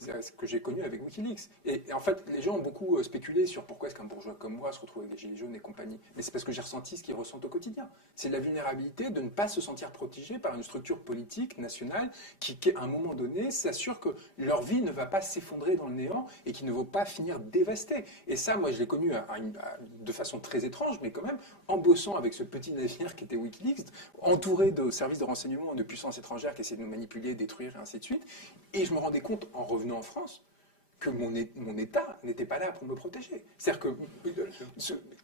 C'est ce que j'ai connu avec Wikileaks. Et en fait, les gens ont beaucoup spéculé sur pourquoi est-ce qu'un bourgeois comme moi se retrouve avec des gilets jaunes et compagnie. Mais c'est parce que j'ai ressenti ce qu'ils ressentent au quotidien. C'est la vulnérabilité de ne pas se sentir protégé par une structure politique nationale qui, à un moment donné, s'assure que leur vie ne va pas s'effondrer dans le néant et qui ne va pas finir dévastée. Et ça, moi, je l'ai connu de façon très étrange, mais quand même, en bossant avec ce petit navire qui était Wikileaks, entouré de services de renseignement, de puissances étrangères qui essaient de nous manipuler, détruire, et ainsi de suite. Et je me rendais compte, en revenant en France, que mon État n'était pas là pour me protéger. C'est-à-dire que,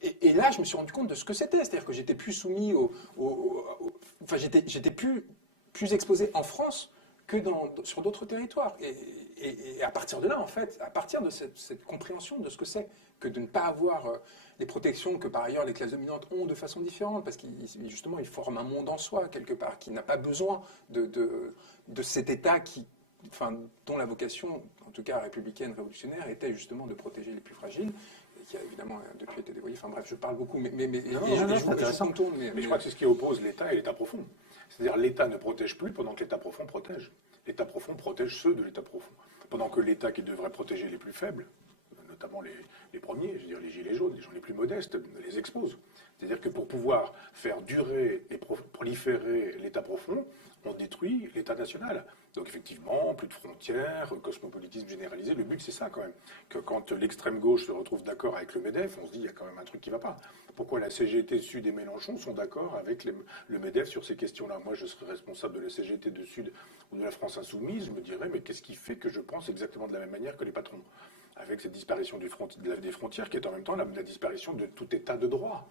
et là, je me suis rendu compte de ce que c'était. C'est-à-dire que j'étais plus soumis enfin, j'étais plus exposé en France que sur d'autres territoires. Et à partir de là, en fait, à partir de cette compréhension de ce que c'est que de ne pas avoir les protections que par ailleurs les classes dominantes ont de façon différente, parce qu'ils justement ils forment un monde en soi quelque part, qui n'a pas besoin de cet État dont la vocation, en tout cas républicaine, révolutionnaire, était justement de protéger les plus fragiles, et qui a évidemment depuis été dévoyé. Enfin bref, je parle beaucoup, mais je contourne. Mais je crois que c'est ce qui oppose l'État et l'État profond. C'est-à-dire l'État ne protège plus pendant que l'État profond protège. L'État profond protège ceux de l'État profond. Pendant que l'État qui devrait protéger les plus faibles, notamment les premiers, je veux dire les gilets jaunes, les gens les plus modestes, les expose. C'est-à-dire que pour pouvoir faire durer et proliférer l'État profond, on détruit l'État national. Donc effectivement, plus de frontières, cosmopolitisme généralisé, le but c'est ça quand même. Que quand l'extrême gauche se retrouve d'accord avec le MEDEF, on se dit il y a quand même un truc qui ne va pas. Pourquoi la CGT Sud et Mélenchon sont d'accord avec le MEDEF sur ces questions-là? Moi je serais responsable de la CGT de Sud ou de la France Insoumise, je me dirais mais qu'est-ce qui fait que je pense exactement de la même manière que les patrons? Avec cette disparition des frontières qui est en même temps la disparition de tout État de droit.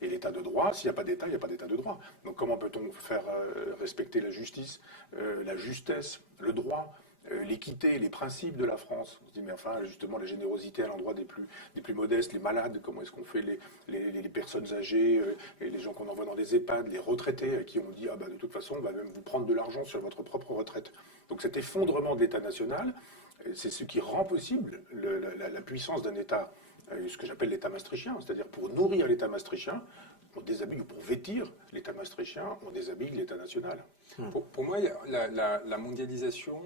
Et l'état de droit, s'il n'y a pas d'État, il n'y a pas d'état de droit. Donc comment peut-on faire respecter la justice, la justesse, le droit, l'équité, les principes de la France? On se dit, mais enfin, justement, la générosité à l'endroit des plus modestes, les malades, comment est-ce qu'on fait les personnes âgées, et les gens qu'on envoie dans des EHPAD, les retraités, à qui on dit, ah bah, de toute façon, on va même vous prendre de l'argent sur votre propre retraite. Donc cet effondrement de l'État national, c'est ce qui rend possible la puissance d'un État, ce que j'appelle l'État maastrichtien, c'est-à-dire pour nourrir l'État maastrichtien, on déshabille, ou pour vêtir l'État maastrichtien, on déshabille l'État national. Pour moi, la mondialisation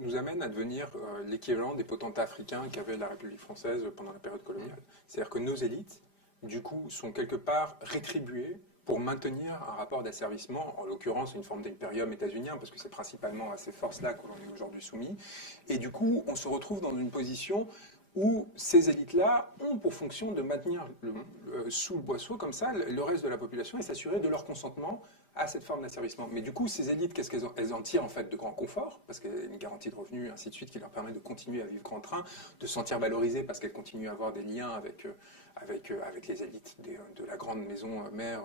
nous amène à devenir l'équivalent des potentats africains qu'avait la République française pendant la période coloniale. C'est-à-dire que nos élites, du coup, sont quelque part rétribuées pour maintenir un rapport d'asservissement, en l'occurrence une forme d'impérium états-unien, parce que c'est principalement à ces forces-là que l'on est aujourd'hui soumis. Et du coup, on se retrouve dans une position où ces élites-là ont pour fonction de maintenir sous le boisseau, comme ça, le reste de la population et s'assurer de leur consentement à cette forme d'asservissement. Mais du coup, ces élites, qu'est-ce qu'elles elles en tirent en fait de grand confort, parce qu'il y a une garantie de revenus, ainsi de suite, qui leur permet de continuer à vivre grand train, de se sentir valorisées parce qu'elles continuent à avoir des liens avec les élites de la grande maison mère,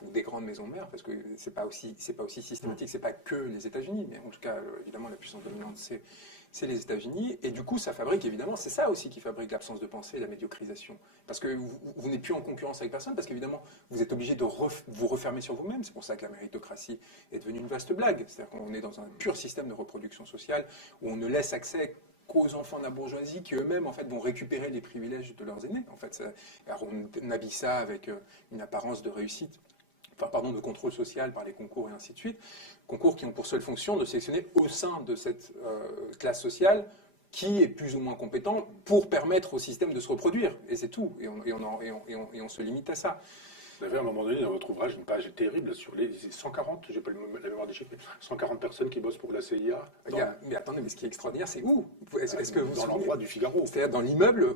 ou des grandes maisons mères, parce que c'est pas aussi systématique, c'est pas que les États-Unis, mais en tout cas, évidemment, la puissance dominante, c'est les États-Unis, et du coup, ça fabrique, évidemment, c'est ça aussi qui fabrique l'absence de pensée, la médiocrisation. Parce que vous n'êtes plus en concurrence avec personne, parce qu'évidemment, vous êtes obligé de vous refermer sur vous-même. C'est pour ça que la méritocratie est devenue une vaste blague. C'est-à-dire qu'on est dans un pur système de reproduction sociale, où on ne laisse accès qu'aux enfants de la bourgeoisie, qui eux-mêmes, en fait, vont récupérer les privilèges de leurs aînés. En fait, alors on habille ça avec une apparence de réussite, de contrôle social par les concours et ainsi de suite, concours qui ont pour seule fonction de sélectionner au sein de cette classe sociale qui est plus ou moins compétent pour permettre au système de se reproduire. Et c'est tout. Et on se limite à ça. Vous avez à un moment donné dans votre ouvrage une page terrible sur les 140, j'ai pas la mémoire des chiffres, 140 personnes qui bossent pour la CIA. Mais attendez, mais ce qui est extraordinaire, c'est où? Est-ce que vous dans l'endroit du Figaro. C'est-à-dire dans l'immeuble,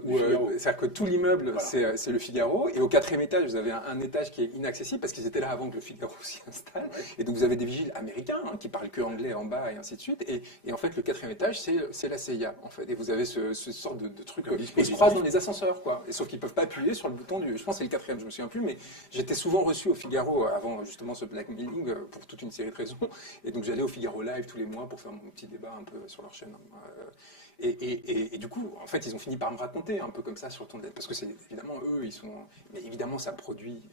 c'est-à-dire que tout l'immeuble, voilà. c'est le Figaro, et au 4e étage, vous avez un étage qui est inaccessible parce qu'ils étaient là avant que le Figaro s'y installe. Ouais. Et donc vous avez des vigiles américains qui parlent que anglais en bas et ainsi de suite. Et en fait, le 4e étage, c'est la CIA, en fait. Et vous avez ce sort de truc. Ils se croisent dans les ascenseurs, quoi. Et sauf qu'ils ne peuvent pas appuyer sur le bouton du. Je pense que c'est le 4e, je me souviens plus, mais j'étais souvent reçu au Figaro avant justement ce blackmailing pour toute une série de raisons. Et donc j'allais au Figaro Live tous les mois pour faire mon petit débat un peu sur leur chaîne. Et du coup, en fait, ils ont fini par me raconter un peu comme ça sur le ton de l'aide. Parce que c'est évidemment eux, ils sont. Mais évidemment, ça produit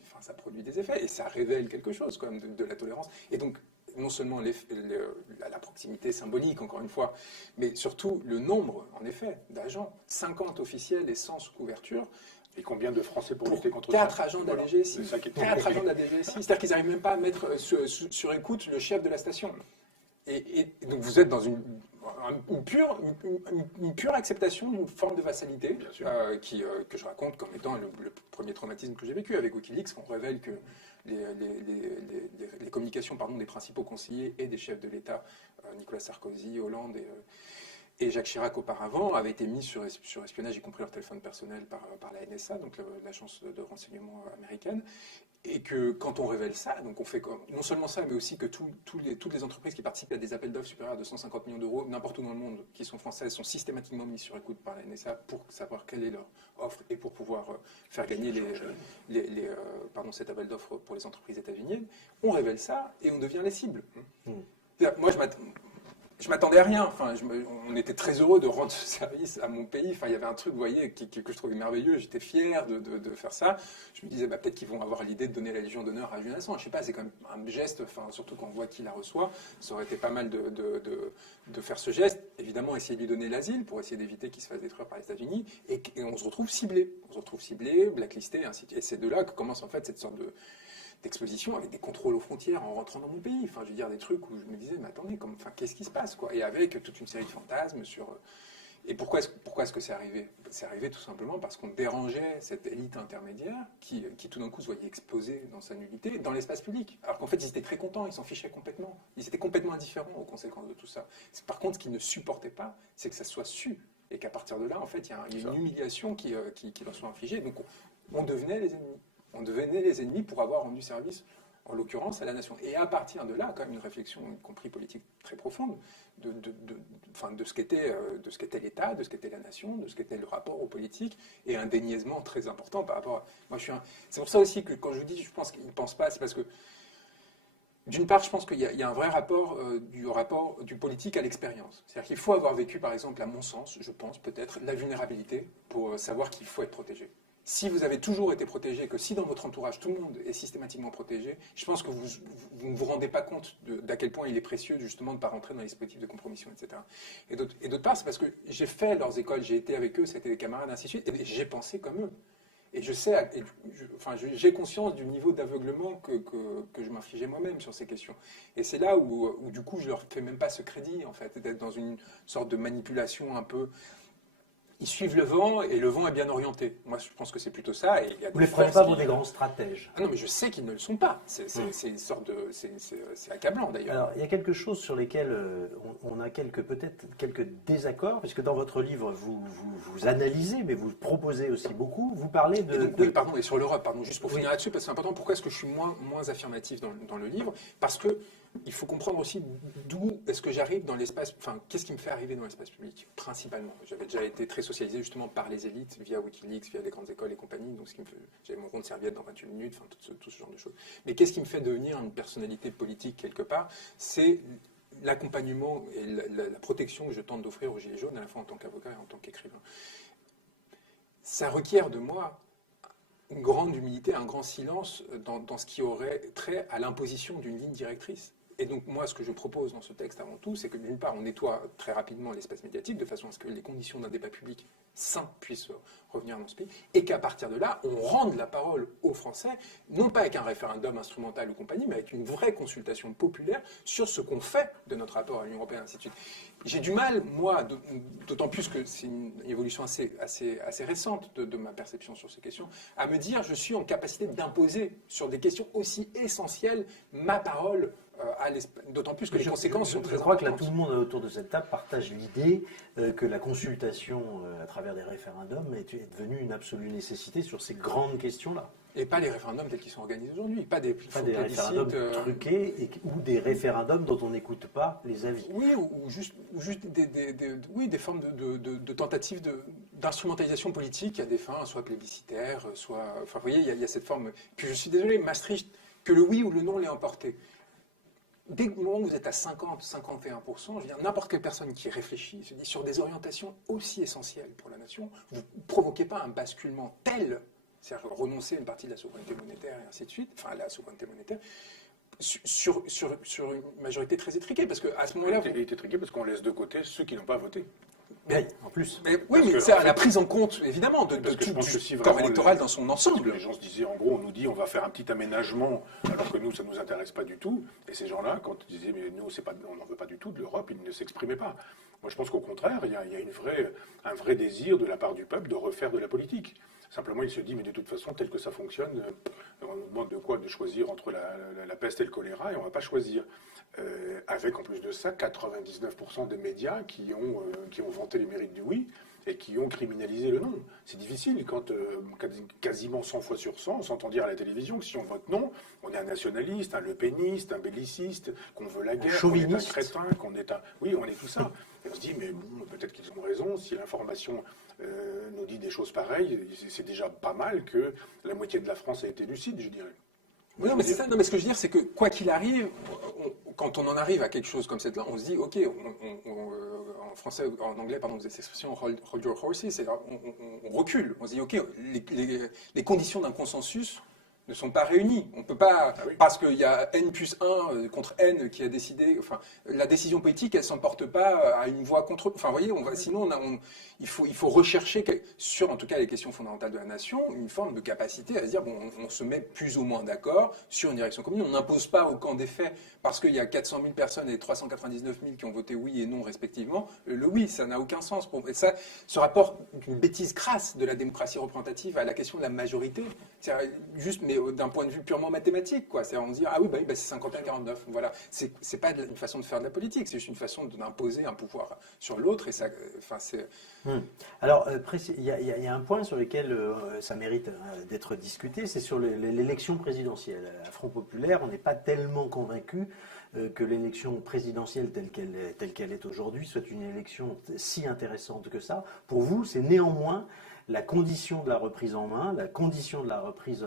des effets et ça révèle quelque chose quand même de la tolérance. Et donc, non seulement la proximité symbolique, encore une fois, mais surtout le nombre, en effet, d'agents. 50 officiels et 100 sous couverture. Et combien de Français pour lutter contre 4 agents de la DGSI. Voilà. 4 agents de la DGSI. C'est-à-dire qu'ils n'arrivent même pas à mettre sur écoute le chef de la station. Et donc vous êtes dans une pure acceptation d'une forme de vassalité que je raconte comme étant le premier traumatisme que j'ai vécu avec Wikileaks. On révèle que les communications des principaux conseillers et des chefs de l'État, Nicolas Sarkozy, Hollande et Jacques Chirac auparavant, avaient été mis sur espionnage, y compris leur téléphone personnel par la NSA, donc l'agence de renseignement américaine. Et que quand on révèle ça, donc on fait non seulement ça, mais aussi que toutes les entreprises qui participent à des appels d'offres supérieurs à 250 millions d'euros, n'importe où dans le monde, qui sont françaises, sont systématiquement mises sur écoute par la NSA pour savoir quelle est leur offre et pour pouvoir faire gagner cet appel d'offres pour les entreprises états-uniennes. On révèle ça et on devient les cibles. Moi, je m'attendais à rien. Enfin, on était très heureux de rendre ce service à mon pays. Enfin, il y avait un truc, vous voyez, que je trouvais merveilleux. J'étais fier de faire ça. Je me disais, peut-être qu'ils vont avoir l'idée de donner la Légion d'honneur à Julian Assange. Je sais pas, c'est quand même un geste. Enfin, surtout quand on voit qui la reçoit, ça aurait été pas mal de faire ce geste. Évidemment, essayer de lui donner l'asile pour essayer d'éviter qu'il se fasse détruire par les États-Unis. Et on se retrouve ciblé. On se retrouve ciblé, blacklisté, ainsi de suite. Et c'est de là que commence en fait cette sorte d'exposition avec des contrôles aux frontières en rentrant dans mon pays. Enfin, je veux dire, des trucs où je me disais, mais attendez, qu'est-ce qui se passe, quoi? Et avec toute une série de fantasmes sur Et pourquoi est-ce que c'est arrivé? C'est arrivé tout simplement parce qu'on dérangeait cette élite intermédiaire qui tout d'un coup se voyait exposée dans sa nullité dans l'espace public. Alors qu'en fait, ils étaient très contents, ils s'en fichaient complètement. Ils étaient complètement indifférents aux conséquences de tout ça. Par contre, ce qu'ils ne supportaient pas, c'est que ça soit su. Et qu'à partir de là, en fait, il y a une humiliation qui leur soit infligée. Donc, on devenait les ennemis. On devenait les ennemis pour avoir rendu service, en l'occurrence, à la nation. Et à partir de là, quand même une réflexion, y compris politique, très profonde, de ce qu'était l'État, de ce qu'était la nation, de ce qu'était le rapport aux politiques, et un déniaisement très important par rapport à... Moi, c'est pour ça aussi que quand je dis, je pense qu'ils ne pensent pas, c'est parce que, d'une part, je pense qu'il y a un vrai rapport du politique à l'expérience. C'est-à-dire qu'il faut avoir vécu, par exemple, à mon sens, je pense, peut-être, la vulnérabilité pour savoir qu'il faut être protégé. Si vous avez toujours été protégé, que si dans votre entourage tout le monde est systématiquement protégé, je pense que vous ne vous rendez pas compte d'à quel point il est précieux justement de ne pas rentrer dans les dispositifs de compromission, etc. Et d'autre part, c'est parce que j'ai fait leurs écoles, j'ai été avec eux, c'était des camarades, ainsi de suite, et j'ai pensé comme eux. Et je sais, j'ai conscience du niveau d'aveuglement que je m'infligeais moi-même sur ces questions. Et c'est là où, du coup, je leur fais même pas ce crédit, en fait, d'être dans une sorte de manipulation un peu... Ils suivent le vent et le vent est bien orienté. Moi, je pense que c'est plutôt ça. Et il y a Vous ne les prenez pas pour des grands stratèges. Ah non, mais je sais qu'ils ne le sont pas. C'est une sorte de... C'est accablant, d'ailleurs. Alors, il y a quelque chose sur lesquels on a peut-être quelques désaccords, puisque dans votre livre, vous analysez, mais vous proposez aussi beaucoup. Vous parlez de... Oui, pardon, et sur l'Europe, pardon, juste pour finir là-dessus, parce que c'est important. Pourquoi est-ce que je suis moins affirmatif dans le livre? Parce que il faut comprendre aussi d'où est-ce que j'arrive dans l'espace, enfin, qu'est-ce qui me fait arriver dans l'espace public, principalement. J'avais déjà été très socialisé justement par les élites, via Wikileaks, via les grandes écoles et compagnie, donc j'avais mon rond de serviette dans 28 minutes, enfin, tout ce genre de choses. Mais qu'est-ce qui me fait devenir une personnalité politique quelque part? C'est l'accompagnement et la protection que je tente d'offrir aux Gilets jaunes, à la fois en tant qu'avocat et en tant qu'écrivain. Ça requiert de moi une grande humilité, un grand silence dans ce qui aurait trait à l'imposition d'une ligne directrice. Et donc, moi, ce que je propose dans ce texte avant tout, c'est que d'une part, on nettoie très rapidement l'espace médiatique de façon à ce que les conditions d'un débat public sain puissent revenir dans ce pays, et qu'à partir de là, on rende la parole aux Français, non pas avec un référendum instrumental ou compagnie, mais avec une vraie consultation populaire sur ce qu'on fait de notre rapport à l'Union européenne, ainsi de suite. J'ai du mal, moi, d'autant plus que c'est une évolution assez récente de ma perception sur ces questions, à me dire je suis en capacité d'imposer sur des questions aussi essentielles ma parole, d'autant plus que les conséquences sont très importantes. Je crois que là, tout le monde autour de cette table partage l'idée que la consultation à travers des référendums est devenue une absolue nécessité sur ces grandes questions-là. Et pas les référendums tels qu'ils sont organisés aujourd'hui, pas des référendums truqués ou des référendums dont on n'écoute pas les avis. Oui, ou juste des formes de tentatives d'instrumentalisation politique à des fins soit plébiscitaires, soit... Enfin, vous voyez, il y a cette forme... Puis je suis désolé, Maastricht, que le oui ou le non l'ait emporté. Dès le moment où vous êtes à 50, 51%, je veux dire, n'importe quelle personne qui réfléchit, se dit sur des orientations aussi essentielles pour la nation, vous ne provoquez pas un basculement tel, c'est-à-dire renoncer à une partie de la souveraineté monétaire et ainsi de suite, enfin la souveraineté monétaire, sur une majorité très étriquée, parce qu'à ce moment-là... Elle est étriquée parce qu'on laisse de côté ceux qui n'ont pas voté. Oui, en plus. Mais c'est la prise en compte, évidemment, de tout du corps électoral dans son ensemble. Les gens se disaient, en gros, on nous dit on va faire un petit aménagement, alors que nous, ça ne nous intéresse pas du tout. Et ces gens-là, quand ils disaient, mais nous, on n'en veut pas du tout de l'Europe, ils ne s'exprimaient pas. Moi, je pense qu'au contraire, il y a un vrai désir de la part du peuple de refaire de la politique. Simplement, il se dit, mais de toute façon, tel que ça fonctionne, on nous demande de choisir entre la peste et le choléra, et on ne va pas choisir. Avec en plus de ça 99% des médias qui ont vanté les mérites du oui et qui ont criminalisé le non. C'est difficile quand quasiment 100 fois sur 100 on s'entend dire à la télévision que si on vote non, on est un nationaliste, un lepéniste, un belliciste, qu'on veut la guerre, qu'on est un crétin, qu'on est un... Oui, on est tout ça. Et on se dit, mais bon, peut-être qu'ils ont raison, si l'information nous dit des choses pareilles, c'est déjà pas mal que la moitié de la France ait été lucide, je dirais. Non, mais c'est ça. Non, mais ce que je veux dire, c'est que quoi qu'il arrive, quand on en arrive à quelque chose comme cette là, on se dit, ok, en français, en anglais, pardon, vous avez cette expression hold your horses, on recule. On se dit, ok, les conditions d'un consensus ne sont pas réunis. On peut pas, Ah oui. parce qu'il y a N plus 1 contre N qui a décidé, enfin, la décision politique, elle ne s'emporte pas à une voix contre. Enfin, vous voyez, sinon, il faut rechercher, sur en tout cas les questions fondamentales de la nation, une forme de capacité à se dire, bon, on se met plus ou moins d'accord sur une direction commune. On n'impose pas au camp des faits, parce qu'il y a 400 000 personnes et 399 000 qui ont voté oui et non respectivement. Le oui, ça n'a aucun sens. Et ça, ce rapport d'une bêtise crasse de la démocratie représentative à la question de la majorité, c'est juste, mais d'un point de vue purement mathématique, quoi. C'est on se dit, ah oui, bah, c'est 51-49. Voilà. C'est pas une façon de faire de la politique, c'est juste une façon d'imposer un pouvoir sur l'autre. Et ça, enfin, c'est. Alors, il y a un point sur lequel ça mérite d'être discuté, c'est sur l'élection présidentielle. À Front Populaire, on n'est pas tellement convaincu que l'élection présidentielle telle qu'elle est aujourd'hui soit une élection si intéressante que ça. Pour vous, c'est néanmoins la condition de la reprise en main, la condition de la reprise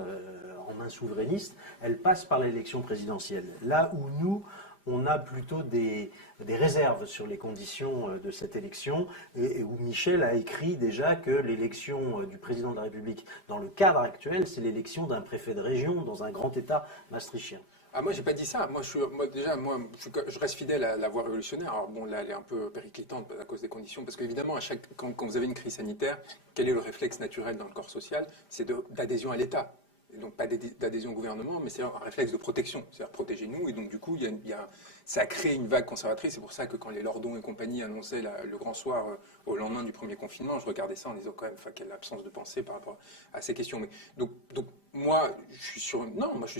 en main souverainiste, elle passe par l'élection présidentielle. Là où nous, on a plutôt des réserves sur les conditions de cette élection, et où Michel a écrit déjà que l'élection du président de la République, dans le cadre actuel, c'est l'élection d'un préfet de région dans un grand État maastrichtien. Ah, moi, j'ai pas dit ça. Moi, je reste fidèle à la voie révolutionnaire. Alors, bon, là, elle est un peu périclitante à cause des conditions, parce qu'évidemment, quand vous avez une crise sanitaire, quel est le réflexe naturel dans le corps social? C'est d'adhésion à l'État. Et donc, pas d'adhésion au gouvernement, mais c'est un réflexe de protection. C'est-à-dire, protégez-nous. Et donc, du coup, ça a créé une vague conservatrice. C'est pour ça que quand les Lordons et compagnie annonçaient le grand soir au lendemain du premier confinement, je regardais ça en disant quand même, enfin, quelle absence de pensée par rapport à ces questions. Mais, donc moi, je suis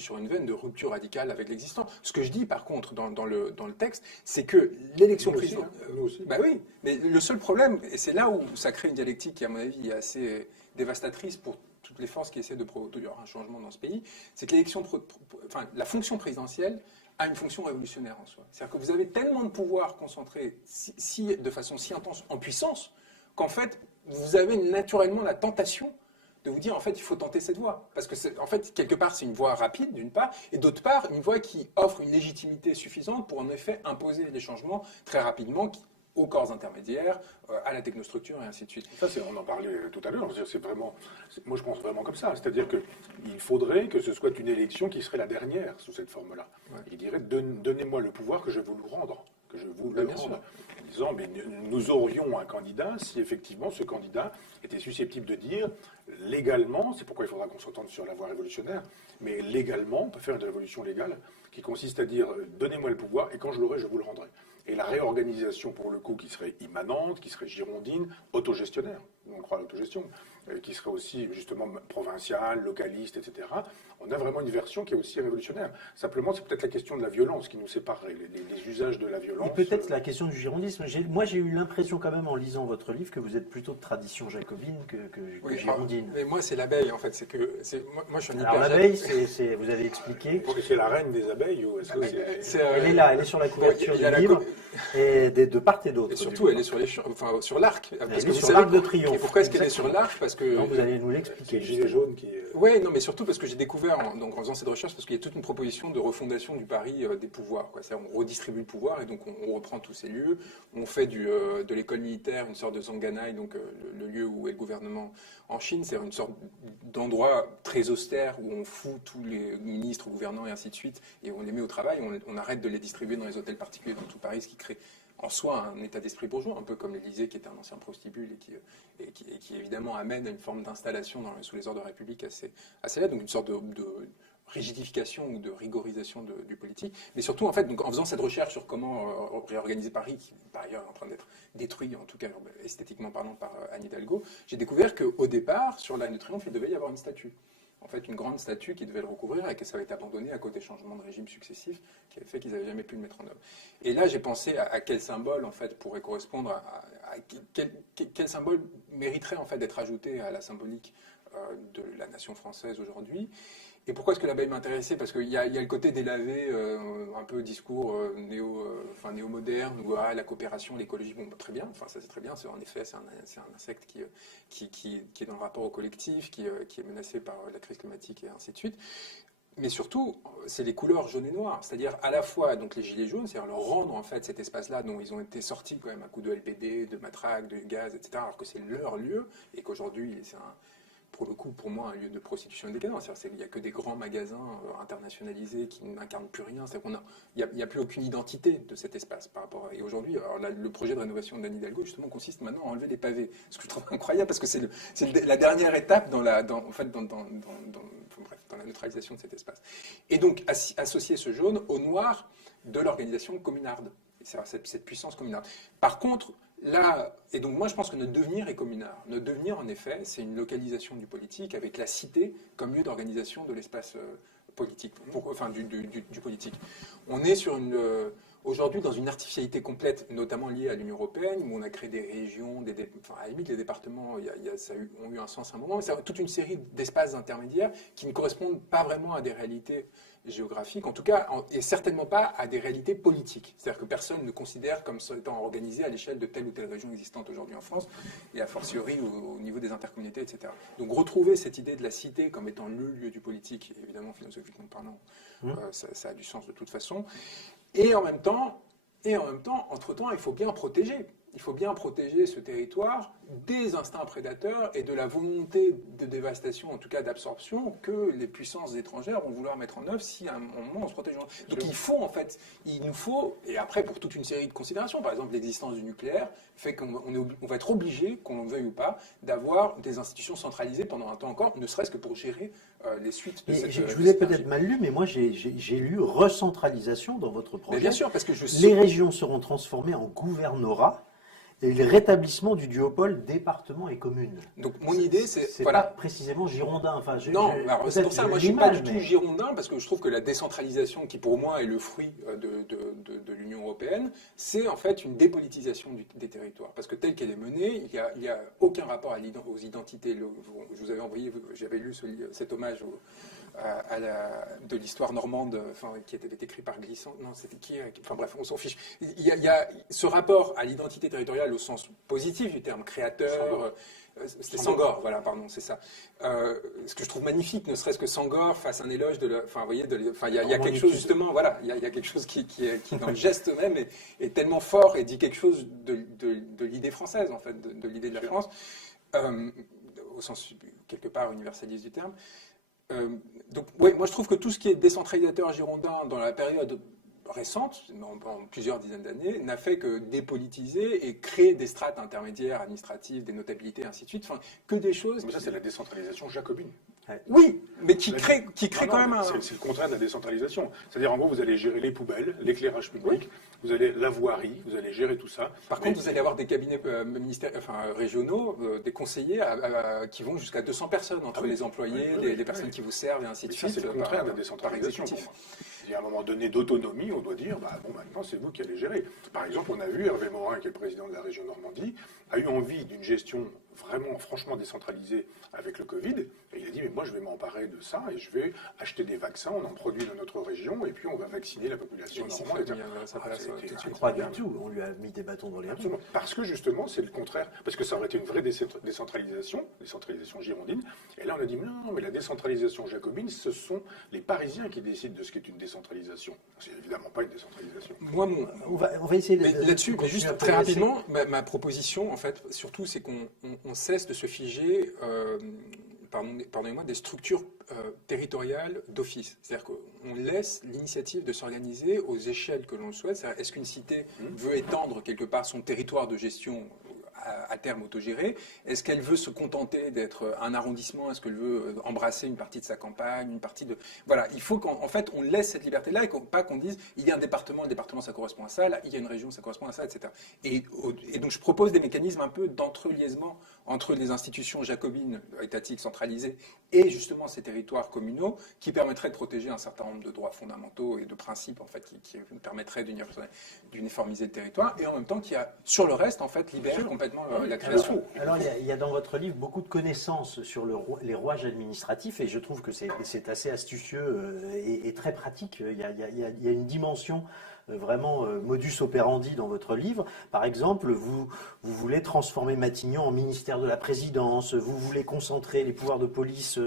sur une veine de rupture radicale avec l'existant. Ce que je dis, par contre, dans le texte, c'est que l'élection présidentielle. Nous aussi. Bah oui, mais le seul problème, et c'est là où ça crée une dialectique qui, à mon avis, est assez dévastatrice pour toutes les forces qui essaient de produire un changement dans ce pays, c'est que la fonction présidentielle a une fonction révolutionnaire en soi. C'est-à-dire que vous avez tellement de pouvoir concentré de façon si intense en puissance qu'en fait, vous avez naturellement la tentation de vous dire, en fait, il faut tenter cette voie. Parce que, en fait, quelque part, c'est une voie rapide, d'une part, et d'autre part, une voie qui offre une légitimité suffisante pour, en effet, imposer des changements très rapidement aux corps intermédiaires, à la technostructure, et ainsi de suite. Ça, on en parlait tout à l'heure. Moi, je pense vraiment comme ça. C'est-à-dire qu'il faudrait que ce soit une élection qui serait la dernière sous cette forme-là. Ouais. Il dirait, donnez-moi le pouvoir que je veux vous rendre. Que je vous le Bien rende. sûr. En disant, mais nous aurions un candidat si effectivement ce candidat était susceptible de dire légalement, c'est pourquoi il faudra qu'on s'entende sur la voie révolutionnaire, mais légalement, on peut faire une révolution légale qui consiste à dire, donnez-moi le pouvoir et quand je l'aurai, je vous le rendrai. Et la réorganisation, pour le coup, qui serait immanente, qui serait girondine, autogestionnaire, on croit à l'autogestion, qui serait aussi justement provinciale, localiste, etc. On a vraiment une version qui est aussi révolutionnaire. Simplement, c'est peut-être la question de la violence qui nous sépare, les usages de la violence. Et peut-être la question du girondisme. Moi, j'ai eu l'impression quand même, en lisant votre livre, que vous êtes plutôt de tradition jacobine que Oui, girondine. mais moi, c'est l'abeille, en fait. Moi, je suis un Alors l'abeille, vous avez expliqué, C'est la reine des abeilles ou est-ce que elle est là, elle est sur la couverture il y a du la livre, et de part et d'autre. Et surtout, elle est sur sur l'arc. Elle Parce est que vous sur savez l'arc de triomphe. Et pourquoi est-ce qu'elle est sur l'arc? Parce que Donc vous allez nous c'est l'expliquer. le gilet jaune qui... Oui, non, mais surtout parce que j'ai découvert, en faisant cette recherche, parce qu'il y a toute une proposition de refondation du pari des pouvoirs. C'est-à-dire, on redistribue le pouvoir et donc on reprend tous ces lieux. On fait de l'école militaire une sorte de Zhanganaï, donc le lieu où est le gouvernement en Chine. C'est une sorte d'endroit très austère où on fout tous les ministres, gouvernants et ainsi de suite, et on les met au travail. On arrête de les distribuer dans les hôtels particuliers dans tout Paris, ce qui crée en soi un état d'esprit bourgeois, un peu comme l'Élysée qui était un ancien prostibule et qui évidemment amène à une forme d'installation sous les ordres de la République assez laide, donc une sorte de rigidification ou de rigorisation du politique. Mais surtout, en fait, donc, en faisant cette recherche sur comment réorganiser Paris, qui par ailleurs est en train d'être détruit, en tout cas esthétiquement parlant, par Anne Hidalgo, j'ai découvert qu'au départ, sur l'Arc de Triomphe, il devait y avoir une statue. En fait, une grande statue qui devait le recouvrir et que ça avait été abandonné à cause des changements de régime successifs qui avaient fait qu'ils n'avaient jamais pu le mettre en œuvre. Et là, j'ai pensé à quel symbole, en fait, pourrait correspondre quel symbole mériterait, en fait, d'être ajouté à la symbolique de la nation française aujourd'hui. Et pourquoi est-ce que l'abeille m'intéressait? Parce qu'il y a le côté délavé, un peu discours néo-moderne, où la coopération, l'écologie, bon, très bien, enfin ça c'est très bien, en effet c'est un insecte qui est dans le rapport au collectif, qui est menacé par la crise climatique et ainsi de suite. Mais surtout, c'est les couleurs jaune et noir, c'est-à-dire à la fois donc les gilets jaunes, c'est-à-dire leur rendre en fait cet espace-là dont ils ont été sortis quand même à coup de LBD, de matraques, de gaz, etc., alors que c'est leur lieu et qu'aujourd'hui c'est pour le coup, pour moi, un lieu de prostitution et de décadence. Il n'y a que des grands magasins internationalisés qui n'incarnent plus rien. Il n'y a plus aucune identité de cet espace par rapport à... Et aujourd'hui, le projet de rénovation d'Anne Hidalgo, justement, consiste maintenant à enlever les pavés. Ce que je trouve incroyable, parce que c'est la dernière étape dans la neutralisation de cet espace. Et donc, associer ce jaune au noir de l'organisation communarde. Cette puissance communarde. Par contre, là, et donc moi je pense que notre devenir est communard. Notre devenir, en effet, c'est une localisation du politique avec la cité comme lieu d'organisation de l'espace politique, du politique. On est aujourd'hui dans une artificialité complète, notamment liée à l'Union européenne, où on a créé des régions, à la limite les départements ont eu un sens à un moment, mais c'est toute une série d'espaces intermédiaires qui ne correspondent pas vraiment à des réalités géographiques, en tout cas, et certainement pas à des réalités politiques. C'est-à-dire que personne ne considère comme étant organisé à l'échelle de telle ou telle région existante aujourd'hui en France, et a fortiori au niveau des intercommunautés, etc. Donc retrouver cette idée de la cité comme étant le lieu du politique, évidemment philosophiquement parlant, ça a du sens de toute façon. Et en même temps, entre-temps, il faut bien protéger. Il faut bien protéger ce territoire des instincts prédateurs et de la volonté de dévastation, en tout cas d'absorption, que les puissances étrangères vont vouloir mettre en œuvre si à un moment on se protège. Donc il nous faut, et après pour toute une série de considérations, par exemple l'existence du nucléaire, fait qu'on va être obligé, qu'on le veuille ou pas, d'avoir des institutions centralisées pendant un temps encore, ne serait-ce que pour gérer les suites de cette... Je vous ai peut-être mal lu, mais moi j'ai lu recentralisation dans votre projet. Mais bien sûr, parce que les régions seront transformées en gouvernorat. Et le rétablissement du duopole département et commune. Donc mon idée, c'est pas précisément girondin. Enfin, c'est pour ça, moi je ne suis pas du tout girondin, parce que je trouve que la décentralisation, qui pour moi est le fruit de l'Union européenne, c'est en fait une dépolitisation des territoires. Parce que telle qu'elle est menée, il n'y a aucun rapport aux identités. Je vous avais envoyé, j'avais lu cet hommage de l'histoire normande, qui était écrit par Glissant. Non, c'était qui? Enfin bref, on s'en fiche. Il y a ce rapport à l'identité territoriale au sens positif du terme, créateur. C'était Senghor, voilà, pardon, c'est ça. Ce que je trouve magnifique, ne serait-ce que Senghor fasse un éloge de il y a quelque chose, justement, voilà, il y a quelque chose qui dans le geste même, est tellement fort et dit quelque chose de l'idée française, en fait, de l'idée de la France, au sens, quelque part, universaliste du terme. Donc, ouais, moi je trouve que tout ce qui est décentralisateur girondin dans la période récente, en plusieurs dizaines d'années, n'a fait que dépolitiser et créer des strates intermédiaires administratives, des notabilités, ainsi de suite, que des choses... Mais ça, c'est la décentralisation jacobine. Oui, mais qui crée quand même un... C'est le contraire de la décentralisation. C'est-à-dire, en gros, vous allez gérer les poubelles, l'éclairage public, vous allez la voirie, vous allez gérer tout ça. Par contre, vous allez avoir des cabinets régionaux, des conseillers qui vont jusqu'à 200 personnes entre les employés, les personnes qui vous servent et ainsi de suite. Ça, c'est le contraire de la décentralisation. Il y a un moment donné d'autonomie, on doit dire, maintenant c'est vous qui allez gérer. Par exemple, on a vu Hervé Morin, qui est le président de la région Normandie, a eu envie d'une gestion franchement décentralisée avec le Covid, et il a dit, mais moi je vais m'emparer de ça, et je vais acheter des vaccins, on en produit dans notre région, et puis on va vacciner la population normande. Je crois du tout, on lui a mis des bâtons dans les roues. Parce que justement, c'est le contraire, parce que ça aurait été une vraie décentralisation girondine, et là on a dit, non, mais la décentralisation jacobine, ce sont les Parisiens qui décident de ce qu'est une décentralisation. C'est évidemment pas une décentralisation. Moi, on va essayer de... Là-dessus, mais juste très rapidement, ma proposition, en fait, surtout, c'est qu'on cesse de se figer, pardonnez-moi, des structures territoriales d'office. C'est-à-dire qu'on laisse l'initiative de s'organiser aux échelles que l'on le souhaite. C'est-à-dire, est-ce qu'une cité veut étendre quelque part son territoire de gestion à terme autogéré? Est-ce qu'elle veut se contenter d'être un arrondissement? Est-ce qu'elle veut embrasser une partie de sa campagne, une partie de... Voilà, il faut qu'en fait on laisse cette liberté-là et pas qu'on dise il y a un département, le département ça correspond à ça, là il y a une région ça correspond à ça, etc. Et donc je propose des mécanismes un peu d'entreliaisement entre les institutions jacobines étatiques centralisées et justement ces territoires communaux qui permettraient de protéger un certain nombre de droits fondamentaux et de principes en fait qui permettraient d'uniformiser le territoire et en même temps qui a sur le reste en fait libère complètement la création. Alors il y a dans votre livre beaucoup de connaissances sur les rouages administratifs et je trouve que c'est assez astucieux et très pratique. Il y a une dimension vraiment modus operandi dans votre livre. Par exemple, vous voulez transformer Matignon en ministère de la Présidence, vous voulez concentrer les pouvoirs de police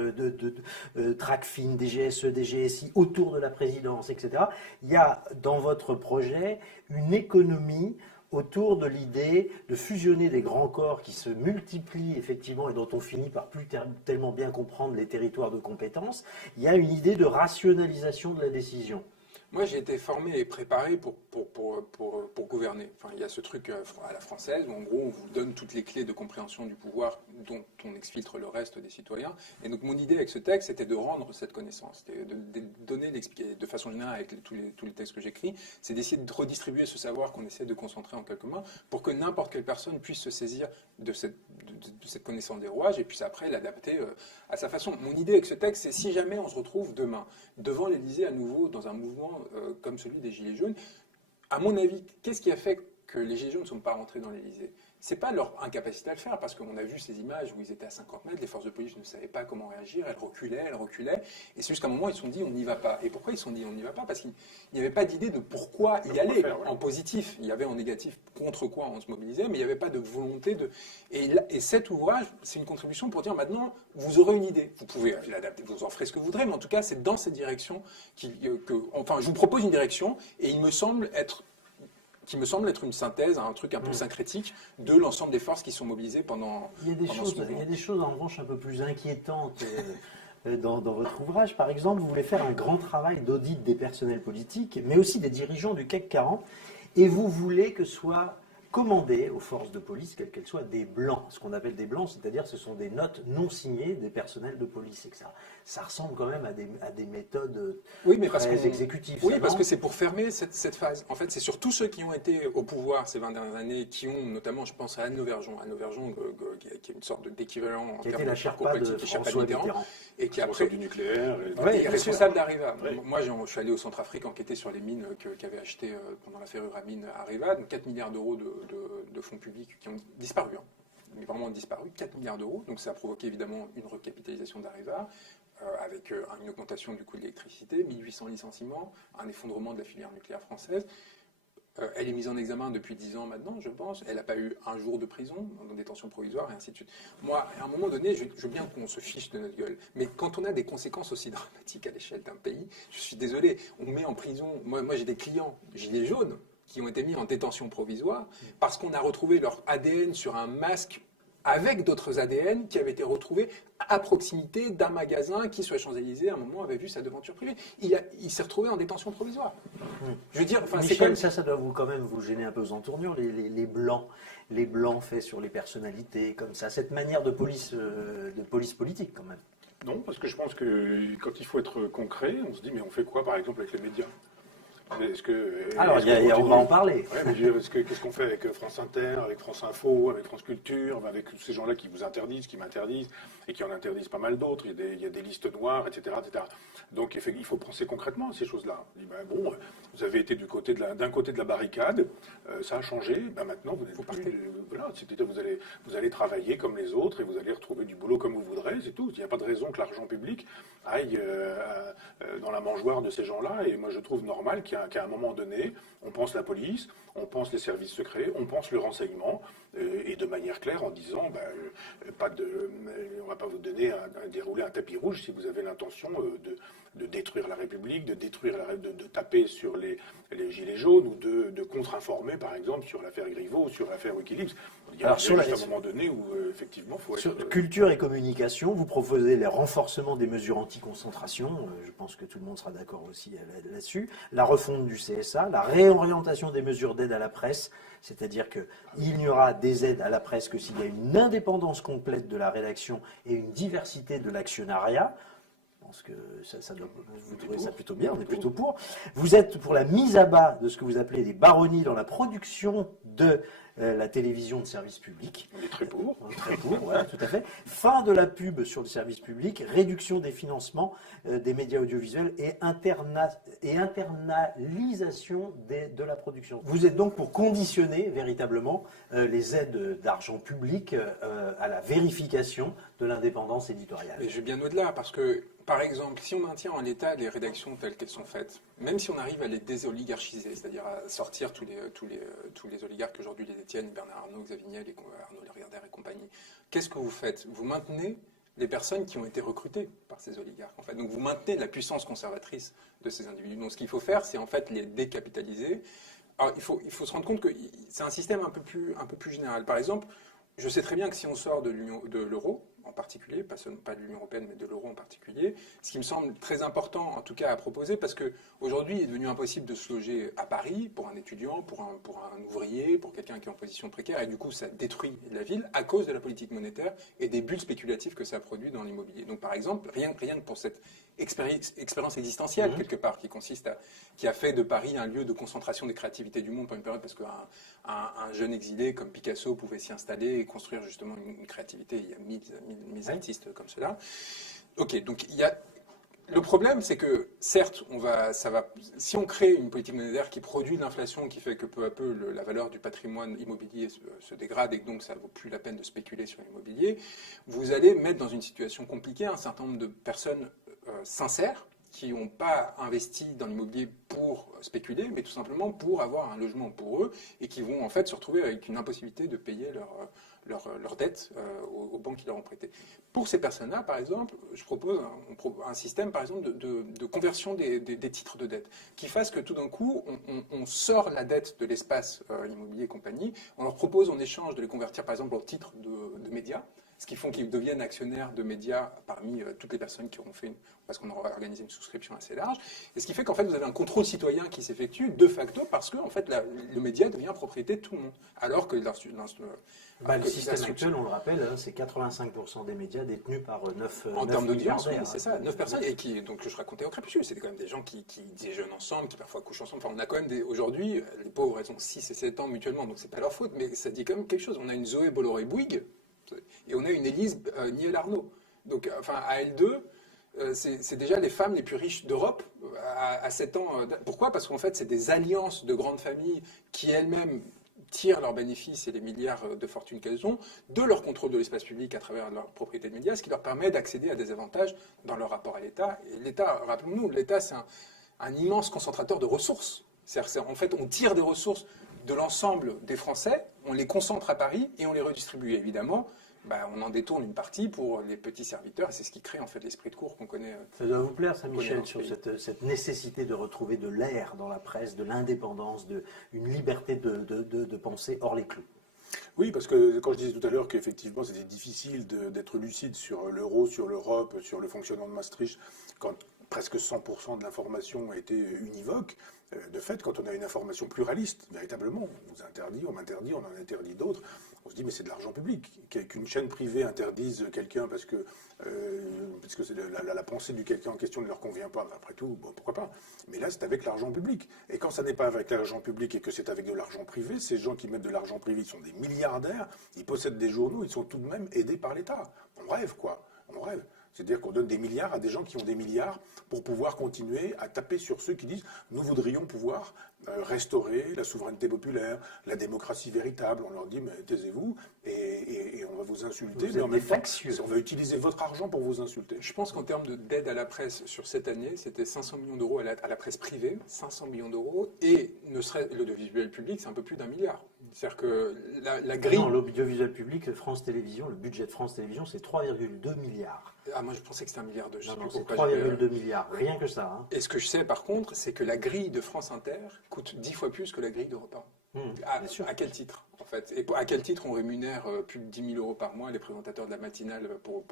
Tracfin, DGSE, DGSI autour de la présidence, etc. Il y a dans votre projet une économie autour de l'idée de fusionner des grands corps qui se multiplient effectivement et dont on finit par plus tellement bien comprendre les territoires de compétences. Il y a une idée de rationalisation de la décision. Moi, j'ai été formé et préparé pour gouverner. Enfin, il y a ce truc à la française où, en gros, on vous donne toutes les clés de compréhension du pouvoir dont on exfiltre le reste des citoyens. Et donc, mon idée avec ce texte, c'était de rendre cette connaissance, de donner, l'expliquer de façon générale avec tous les textes que j'écris, c'est d'essayer de redistribuer ce savoir qu'on essaie de concentrer en quelques mains pour que n'importe quelle personne puisse se saisir de cette connaissance des rouages et puisse après l'adapter à sa façon. Mon idée avec ce texte, c'est si jamais on se retrouve demain devant l'Élysée à nouveau dans un mouvement comme celui des Gilets jaunes, à mon avis, qu'est-ce qui a fait que les Gilets jaunes ne sont pas rentrés dans l'Élysée? C'est pas leur incapacité à le faire, parce qu'on a vu ces images où ils étaient à 50 mètres, les forces de police ne savaient pas comment réagir, elles reculaient, et c'est jusqu'à un moment ils se sont dit on n'y va pas. Et pourquoi ils se sont dit on n'y va pas? Parce qu'il n'y avait pas d'idée de pourquoi y aller en positif. Il y avait en négatif contre quoi on se mobilisait, mais il n'y avait pas de volonté de... Et cet ouvrage, c'est une contribution pour dire maintenant vous aurez une idée. Vous pouvez l'adapter, vous en ferez ce que vous voudrez, mais en tout cas c'est dans cette direction enfin je vous propose une direction, et il me semble être une synthèse, un truc un peu syncrétique de l'ensemble des forces qui sont mobilisées pendant il y a des choses en revanche un peu plus inquiétantes dans votre ouvrage. Par exemple, vous voulez faire un grand travail d'audit des personnels politiques, mais aussi des dirigeants du CAC 40, et vous voulez que soient commandés aux forces de police, quelles qu'elles soient, des blancs. Ce qu'on appelle des blancs, c'est-à-dire ce sont des notes non signées des personnels de police. Et que ça ressemble quand même à des méthodes très exécutives. Oui, parce que c'est pour fermer cette phase. En fait, c'est sur tous ceux qui ont été au pouvoir ces 20 dernières années, qui ont notamment, je pense à Anne Lauvergeon, qui est une sorte d'équivalent en termes de parcours politique, qui est Sherpa de Mitterrand, et qui après du nucléaire, est responsable d'Areva. Moi, je suis allé au Centrafrique enquêter sur les mines qu'avait achetées pendant l'affaire Uramine Areva, donc 4 milliards d'euros de fonds publics qui ont disparu, mais vraiment disparu, 4 milliards d'euros. Donc ça a provoqué évidemment une recapitalisation d'Areva, avec une augmentation du coût de l'électricité, 1800 licenciements, un effondrement de la filière nucléaire française. Elle est mise en examen depuis 10 ans maintenant, je pense. Elle n'a pas eu un jour de prison, en détention provisoire, et ainsi de suite. Moi, à un moment donné, je veux bien qu'on se fiche de notre gueule, mais quand on a des conséquences aussi dramatiques à l'échelle d'un pays, je suis désolé, on met en prison... Moi j'ai des clients gilets jaunes qui ont été mis en détention provisoire parce qu'on a retrouvé leur ADN sur un masque avec d'autres ADN qui avaient été retrouvés à proximité d'un magasin qui, sur les Champs-Élysées, à un moment, avait vu sa devanture privée. Il s'est retrouvé en détention provisoire. Je veux dire, enfin, Michel, c'est comme... ça doit quand même vous gêner un peu aux entournures, les blancs faits sur les personnalités, comme ça, cette manière de police politique quand même. Non, parce que je pense que quand il faut être concret, on se dit mais on fait quoi par exemple avec les médias? Alors, on va en parler. Ouais, mais qu'est-ce qu'on fait avec France Inter, avec France Info, avec France Culture, avec tous ces gens-là qui vous interdisent, qui m'interdisent, et qui en interdisent pas mal d'autres. Il y a des listes noires, etc., etc. Donc il faut penser concrètement à ces choses-là. On dit, bon, vous avez été d'un côté de la barricade, ça a changé, maintenant vous n'êtes plus... Voilà, c'est-à-dire vous allez travailler comme les autres et vous allez retrouver du boulot comme vous voudrez, c'est tout. Il n'y a pas de raison que l'argent public aille dans la mangeoire de ces gens-là, et moi je trouve normal qu'à un moment donné, on pense la police, on pense les services secrets, on pense le renseignement, et de manière claire en disant, on ne va pas vous donner dérouler un tapis rouge si vous avez l'intention de détruire la République, de taper sur les Gilets jaunes, ou de contre-informer, par exemple, sur l'affaire Griveaux ou sur l'affaire Wikileaks. Il y a juste un moment donné où, effectivement, il faut être... Sur culture et communication, vous proposez les renforcements des mesures anti-concentration, je pense que tout le monde sera d'accord aussi là-dessus, la refonte du CSA, la réorientation des mesures d'aide à la presse, c'est-à-dire qu'il n'y aura des aides à la presse que s'il y a une indépendance complète de la rédaction et une diversité de l'actionnariat. Je pense que vous trouvez ça plutôt bien, on est plutôt pour. Vous êtes pour la mise à bas de ce que vous appelez des baronnies dans la production de la télévision de service public. On est très pour. Très pour, voilà, tout à fait. Fin de la pub sur le service public, réduction des financements des médias audiovisuels et internalisation de la production. Vous êtes donc pour conditionner véritablement les aides d'argent public à la vérification de l'indépendance éditoriale. Mais je vais bien au-delà, parce que, par exemple, si on maintient en l'état les rédactions telles qu'elles sont faites, même si on arrive à les désoligarchiser, c'est-à-dire à sortir tous les oligarques qu'aujourd'hui les détiennent, Bernard Arnault, Xavier Niel, Arnaud Lagardère et compagnie, qu'est-ce que vous faites? Vous maintenez les personnes qui ont été recrutées par ces oligarques, en fait. Donc vous maintenez la puissance conservatrice de ces individus. Donc ce qu'il faut faire, c'est en fait les décapitaliser, Alors, il faut se rendre compte que c'est un système un peu plus général. Par exemple, je sais très bien que si on sort de l'euro en particulier, pas de l'Union européenne, mais de l'euro en particulier, ce qui me semble très important, en tout cas, à proposer, parce qu'aujourd'hui, il est devenu impossible de se loger à Paris pour un étudiant, pour un ouvrier, pour quelqu'un qui est en position précaire, et du coup, ça détruit la ville à cause de la politique monétaire et des bulles spéculatives que ça produit dans l'immobilier. Donc, par exemple, rien que pour cette expérience existentielle, quelque part, qui a fait de Paris un lieu de concentration des créativités du monde pendant une période, parce qu'un jeune exilé comme Picasso pouvait s'y installer et construire justement une créativité. Il y a mille artistes comme cela. Ok, donc le problème, c'est que certes, si on crée une politique monétaire qui produit de l'inflation, qui fait que peu à peu la valeur du patrimoine immobilier se dégrade et que donc ça ne vaut plus la peine de spéculer sur l'immobilier, vous allez mettre dans une situation compliquée un certain nombre de personnes sincères qui n'ont pas investi dans l'immobilier pour spéculer, mais tout simplement pour avoir un logement pour eux et qui vont en fait se retrouver avec une impossibilité de payer leurs dettes aux banques qui leur ont prêté. Pour ces personnes-là, par exemple, je propose un système, par exemple, de conversion des titres de dette, qui fasse que tout d'un coup, on sort la dette de l'espace immobilier et compagnie, on leur propose en échange de les convertir, par exemple, en titres de médias, ce qui font qu'ils deviennent actionnaires de médias parmi toutes les personnes qui auront parce qu'on aura organisé une souscription assez large, et ce qui fait qu'en fait vous avez un contrôle citoyen qui s'effectue de facto parce que en fait le média devient propriété de tout le monde, alors que le système actuel, on le rappelle, c'est 85% des médias détenus par 9 en termes d'audience, oui, c'est ça, 9 personnes, et donc je racontais au Crépuscule, c'était quand même des gens qui déjeunent ensemble, qui parfois couchent ensemble, enfin on a quand même aujourd'hui, les pauvres, elles ont 6 et 7 ans mutuellement, donc c'est pas leur faute, mais ça dit quand même quelque chose. On a une Zoé Bolloré-Bouygues, et on a une Élise Niel-Arnaud. Donc, enfin, à L2, c'est déjà les femmes les plus riches d'Europe à 7 ans. Pourquoi ? Parce qu'en fait, c'est des alliances de grandes familles qui elles-mêmes tirent leurs bénéfices et les milliards de fortune qu'elles ont de leur contrôle de l'espace public à travers leur propriété de médias, ce qui leur permet d'accéder à des avantages dans leur rapport à l'État. Et l'État, rappelons-nous, l'État, c'est un immense concentrateur de ressources. En fait, on tire des ressources de l'ensemble des Français, on les concentre à Paris et on les redistribue. Évidemment, on en détourne une partie pour les petits serviteurs, et c'est ce qui crée en fait l'esprit de cour qu'on connaît. Ça doit vous plaire, ça, Michel, sur cette nécessité de retrouver de l'air dans la presse, de l'indépendance, une liberté de penser hors les clous. Oui, parce que quand je disais tout à l'heure qu'effectivement c'était difficile d'être lucide sur l'euro, sur l'Europe, sur le fonctionnement de Maastricht, quand presque 100% de l'information a été univoque, de fait, quand on a une information pluraliste, véritablement, on vous interdit, on m'interdit, on en interdit d'autres, on se dit mais c'est de l'argent public. Qu'une chaîne privée interdise quelqu'un parce que c'est la pensée du quelqu'un en question ne leur convient pas, après tout, bon, pourquoi pas. Mais là, c'est avec l'argent public. Et quand ça n'est pas avec l'argent public et que c'est avec de l'argent privé, ces gens qui mettent de l'argent privé, ils sont des milliardaires, ils possèdent des journaux, ils sont tout de même aidés par l'État. On rêve, quoi. On rêve. C'est-à-dire qu'on donne des milliards à des gens qui ont des milliards pour pouvoir continuer à taper sur ceux qui disent « nous voudrions pouvoir restaurer la souveraineté populaire, la démocratie véritable ». On leur dit « mais taisez-vous et on va vous insulter, mais en même temps, on va utiliser votre argent pour vous insulter ». Je pense qu'en termes d'aide à la presse sur cette année, c'était 500 millions d'euros à la presse privée, 500 millions d'euros, et l'audiovisuel public, c'est un peu plus d'1 milliard. C'est-à-dire que la grille... Non, l'audiovisuel public, France Télévisions, le budget de France Télévisions, c'est 3,2 milliards. Ah, moi je pensais que c'était 1 milliard de... Non, c'est 3,2 milliards, rien que ça. Hein. Et ce que je sais par contre, c'est que la grille de France Inter coûte 10 fois plus que la grille d'Europe 1. À quel titre, en fait? Et à quel titre on rémunère plus de 10 000 euros par mois les présentateurs de la matinale pour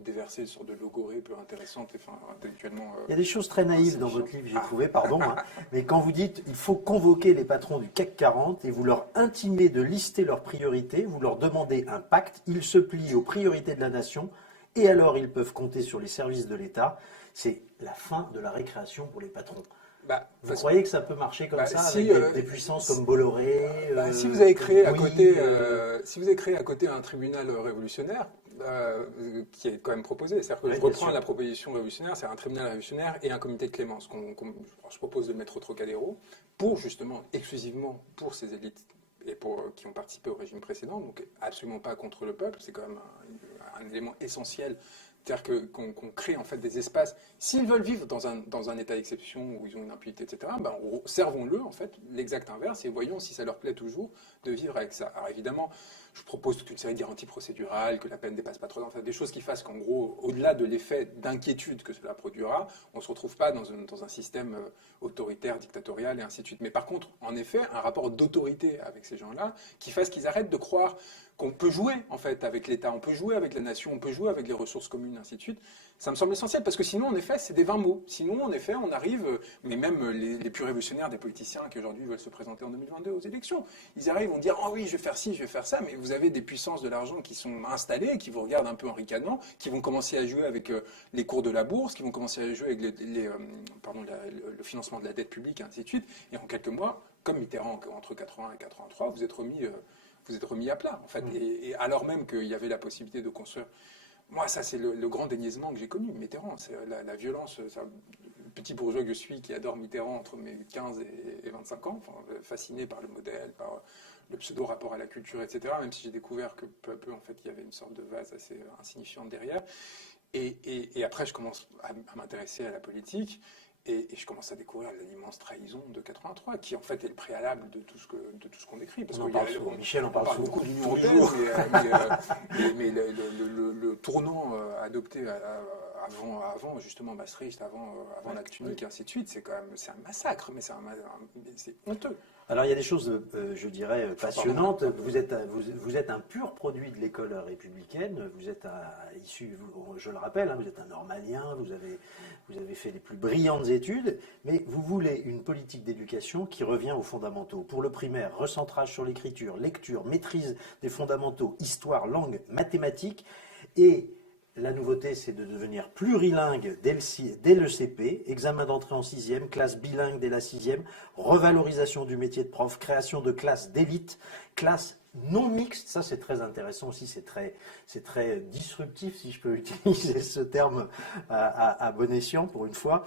déverser sur de logorées peu intéressantes, enfin, intellectuellement... Il y a des choses très naïves dans votre livre, j'ai trouvé, pardon, hein, mais quand vous dites il faut convoquer les patrons du CAC 40 et vous leur intimez de lister leurs priorités, vous leur demandez un pacte, ils se plient aux priorités de la nation, et alors ils peuvent compter sur les services de l'État. C'est la fin de la récréation pour les patrons. Vous croyez que ça peut marcher comme ça avec des puissances comme Bolloré si vous avez créé à côté un tribunal révolutionnaire, qui est quand même proposé, c'est-à-dire que je reprends la proposition révolutionnaire, c'est un tribunal révolutionnaire et un comité de clémence. Je propose de mettre au Trocadéro pour justement, exclusivement pour ces élites et qui ont participé au régime précédent, donc absolument pas contre le peuple, c'est quand même un élément essentiel. C'est-à-dire qu'on crée en fait des espaces. S'ils veulent vivre dans un état d'exception où ils ont une impunité, etc., servons-le en fait l'exact inverse et voyons si ça leur plaît toujours de vivre avec ça. Alors évidemment, je propose toute une série de garanties procédurales, que la peine dépasse pas 3 ans, enfin, des choses qui fassent qu'en gros, au-delà de l'effet d'inquiétude que cela produira, on ne se retrouve pas dans un système autoritaire, dictatorial et ainsi de suite. Mais par contre, en effet, un rapport d'autorité avec ces gens-là qui fasse qu'ils arrêtent de croire qu'on peut jouer en fait avec l'État, on peut jouer avec la nation, on peut jouer avec les ressources communes, ainsi de suite. Ça me semble essentiel parce que sinon, en effet, c'est des vains mots. Sinon, en effet, on arrive, mais même les plus révolutionnaires des politiciens qui aujourd'hui veulent se présenter en 2022 aux élections, ils arrivent, vont dire oh oui, je vais faire ci, je vais faire ça, mais vous avez des puissances de l'argent qui sont installées, qui vous regardent un peu en ricanant, qui vont commencer à jouer avec les cours de la bourse, qui vont commencer à jouer avec le financement de la dette publique, et ainsi de suite. Et en quelques mois, comme Mitterrand entre 80 et 83, vous êtes remis à plat, en fait. Et alors même qu'il y avait la possibilité de construire. Moi, ça, c'est le grand déniaisement que j'ai connu, Mitterrand. C'est la violence. Le petit bourgeois que je suis qui adore Mitterrand entre mes 15 et 25 ans, enfin, fasciné par le modèle, par le pseudo-rapport à la culture, etc., même si j'ai découvert que peu à peu, en fait, il y avait une sorte de vase assez insignifiante derrière. Et après, je commence à m'intéresser à la politique. Et je commence à découvrir l'immense trahison de 83, qui en fait est le préalable de tout ce qu'on décrit. Parce Michel en parle beaucoup de l'Union tous les européenne, jours. mais le tournant adopté avant justement Maastricht, avant l'acte unique, et ainsi de suite, c'est un massacre, mais c'est honteux. Alors il y a des choses, je dirais, passionnantes. Vous êtes un pur produit de l'école républicaine. Vous êtes issu, je le rappelle, vous êtes un normalien. Vous avez fait les plus brillantes études, mais vous voulez une politique d'éducation qui revient aux fondamentaux. Pour le primaire, recentrage sur l'écriture, lecture, maîtrise des fondamentaux, histoire, langue, mathématiques. Et la nouveauté, c'est de devenir plurilingue dès le CP, examen d'entrée en 6e, classe bilingue dès la 6e, revalorisation du métier de prof, création de classes d'élite, classes non mixtes. Ça, c'est très intéressant aussi, c'est très disruptif, si je peux utiliser ce terme à bon escient pour une fois.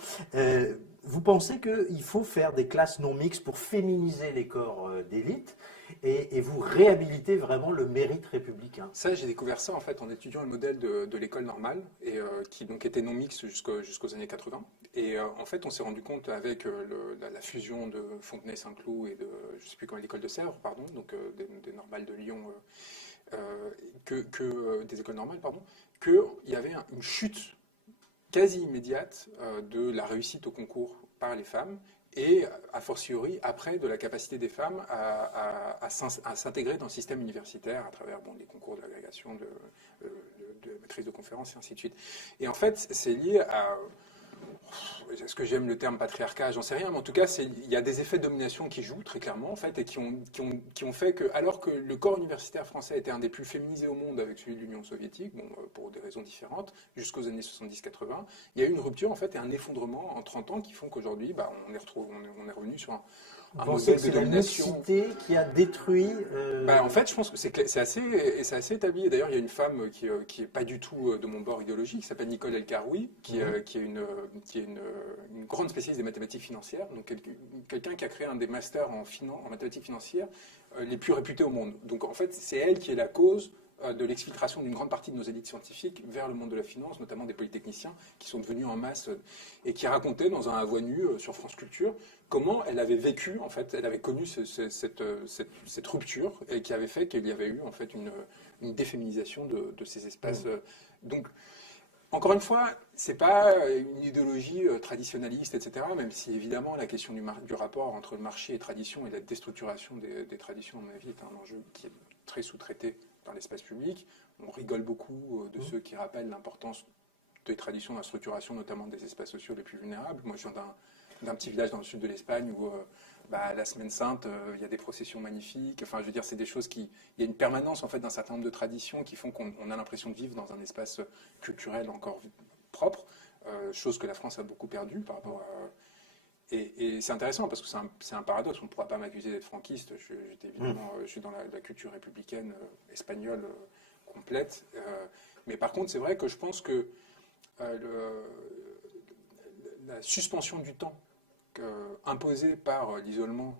Vous pensez qu'il faut faire des classes non mixtes pour féminiser les corps d'élite et vous réhabiliter vraiment le mérite républicain? Ça, j'ai découvert ça en fait en étudiant le modèle de l'école normale, et qui donc était non mixte jusqu'aux années 80. Et en fait, on s'est rendu compte avec la fusion de Fontenay-Saint-Cloud et de, je ne sais plus comment, l'école de Sèvres, pardon, donc des normales de Lyon, des écoles normales, pardon, qu'il y avait une chute quasi immédiate de la réussite au concours par les femmes, et a fortiori après de la capacité des femmes à s'intégrer dans le système universitaire à travers des concours d'agrégation, de maîtrise de conférences et ainsi de suite. Et en fait, c'est lié à... Est-ce que j'aime le terme patriarcat? J'en sais rien, mais en tout cas, il y a des effets de domination qui jouent très clairement, en fait, et qui ont fait que, alors que le corps universitaire français était un des plus féminisés au monde avec celui de l'Union soviétique, pour des raisons différentes, jusqu'aux années 70-80, il y a eu une rupture, en fait, et un effondrement en 30 ans qui font qu'aujourd'hui, on est revenu sur un modèle de domination. C'est la mixité qui a détruit... En fait, je pense que c'est assez établi. D'ailleurs, il y a une femme qui est pas du tout de mon bord idéologique, qui s'appelle Nicole El-Karoui, qui est une grande spécialiste des mathématiques financières, donc quelqu'un qui a créé un des masters en mathématiques financières les plus réputés au monde. Donc, en fait, c'est elle qui est la cause de l'exfiltration d'une grande partie de nos élites scientifiques vers le monde de la finance, notamment des polytechniciens qui sont devenus en masse, et qui racontait dans un à voix nue sur France Culture comment elle avait vécu, en fait, elle avait connu cette rupture, et qui avait fait qu'il y avait eu en fait une déféminisation de ces espaces. Donc, encore une fois, c'est pas une idéologie traditionnaliste, etc., même si évidemment la question du rapport entre le marché et tradition et la déstructuration des traditions, à mon avis, est un enjeu qui est très sous-traité dans l'espace public. On rigole beaucoup de ceux qui rappellent l'importance des traditions, de la structuration, notamment des espaces sociaux les plus vulnérables. Moi, je viens d'un petit village dans le sud de l'Espagne où, la Semaine Sainte, il y a des processions magnifiques. Enfin, je veux dire, c'est des choses il y a une permanence, en fait, d'un certain nombre de traditions qui font qu'on a l'impression de vivre dans un espace culturel encore propre, chose que la France a beaucoup perdue par rapport à... Et c'est intéressant parce que c'est un paradoxe. On ne pourra pas m'accuser d'être franquiste. Je suis dans la culture républicaine espagnole complète. Mais par contre, c'est vrai que je pense que la suspension du temps imposée par l'isolement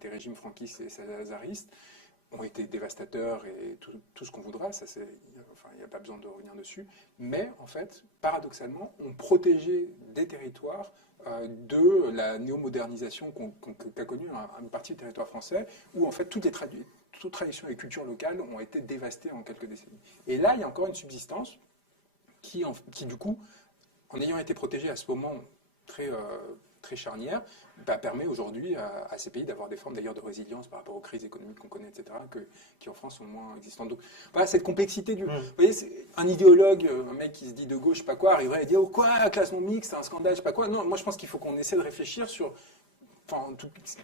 des régimes franquistes et salazaristes ont été dévastateurs, et tout ce qu'on voudra, il n'y a pas besoin de revenir dessus, mais en fait, paradoxalement, ont protégé des territoires de la néo-modernisation qu'a connue une partie du territoire français, où en fait toutes toute tradition et culture locale ont été dévastées en quelques décennies. Et là, il y a encore une subsistance qui du coup, en ayant été protégée à ce moment très charnière, permet aujourd'hui à ces pays d'avoir des formes d'ailleurs de résilience par rapport aux crises économiques qu'on connaît, etc., qui en France sont moins existantes. Donc voilà, cette complexité du... Vous voyez, un idéologue, un mec qui se dit de gauche, je sais pas quoi, arriverait à dire, oh quoi, classement mixte, c'est un scandale, je sais pas quoi. Non, moi je pense qu'il faut qu'on essaie de réfléchir sur...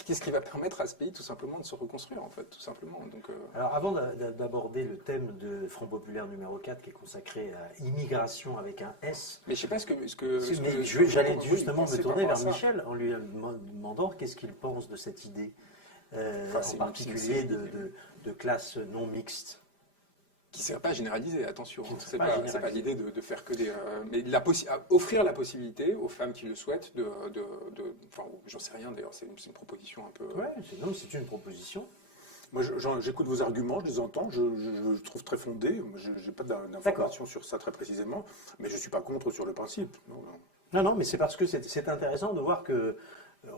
qu'est-ce qui va permettre à ce pays tout simplement de se reconstruire, en fait, tout simplement. Donc, Alors, avant d'aborder le thème de Front Populaire numéro 4, qui est consacré à immigration avec un S, mais je sais pas j'allais justement me tourner vers ça. Michel en lui demandant qu'est-ce qu'il pense de cette idée, en particulier de classe non mixte. Qui ne serait pas généralisé, attention. C'est pas l'idée de faire que des... mais offrir la possibilité aux femmes qui le souhaitent enfin, j'en sais rien d'ailleurs, c'est une proposition un peu... Ouais, c'est une proposition. Moi, j'écoute vos arguments, je les entends, je trouve très fondés. Je n'ai pas d'informations sur ça très précisément, mais je ne suis pas contre sur le principe. Non, mais c'est parce que c'est intéressant de voir que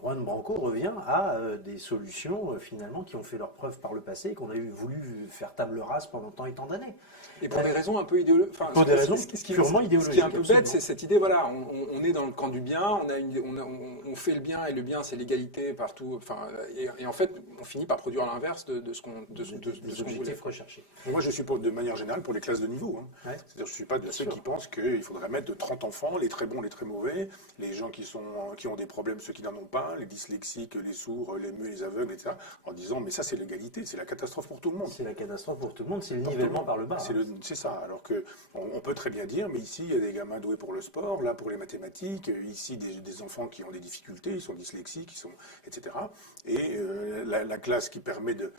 Juan Branco revient à des solutions finalement qui ont fait leur preuve par le passé et qu'on a voulu faire table rase pendant tant et tant d'années. Et pour des raisons un peu idéologiques. Pour des raisons purement idéologiques. Ce qui est un peu bête, c'est cette idée, voilà, on est dans le camp du bien, on fait le bien et le bien c'est l'égalité partout. Enfin, et en fait, on finit par produire l'inverse de ce qu'on voulait rechercher. Moi, je suis de manière générale pour les classes de niveau. Hein. Ouais. C'est-à-dire, je ne suis pas de ceux qui pensent qu'il faudrait mettre de 30 enfants, les très bons, les très mauvais, les gens qui ont des problèmes, ceux qui n'en ont pas, les dyslexiques, les sourds, les muets, les aveugles, etc. En disant, mais ça, c'est l'égalité, c'est la catastrophe pour tout le monde. C'est la catastrophe pour tout le monde, c'est le nivellement par le bas. C'est ça. Alors qu'on peut très bien dire, mais ici, il y a des gamins doués pour le sport, là pour les mathématiques, ici, des enfants qui ont des difficultés, ils sont dyslexiques, etc. Et la classe qui permet de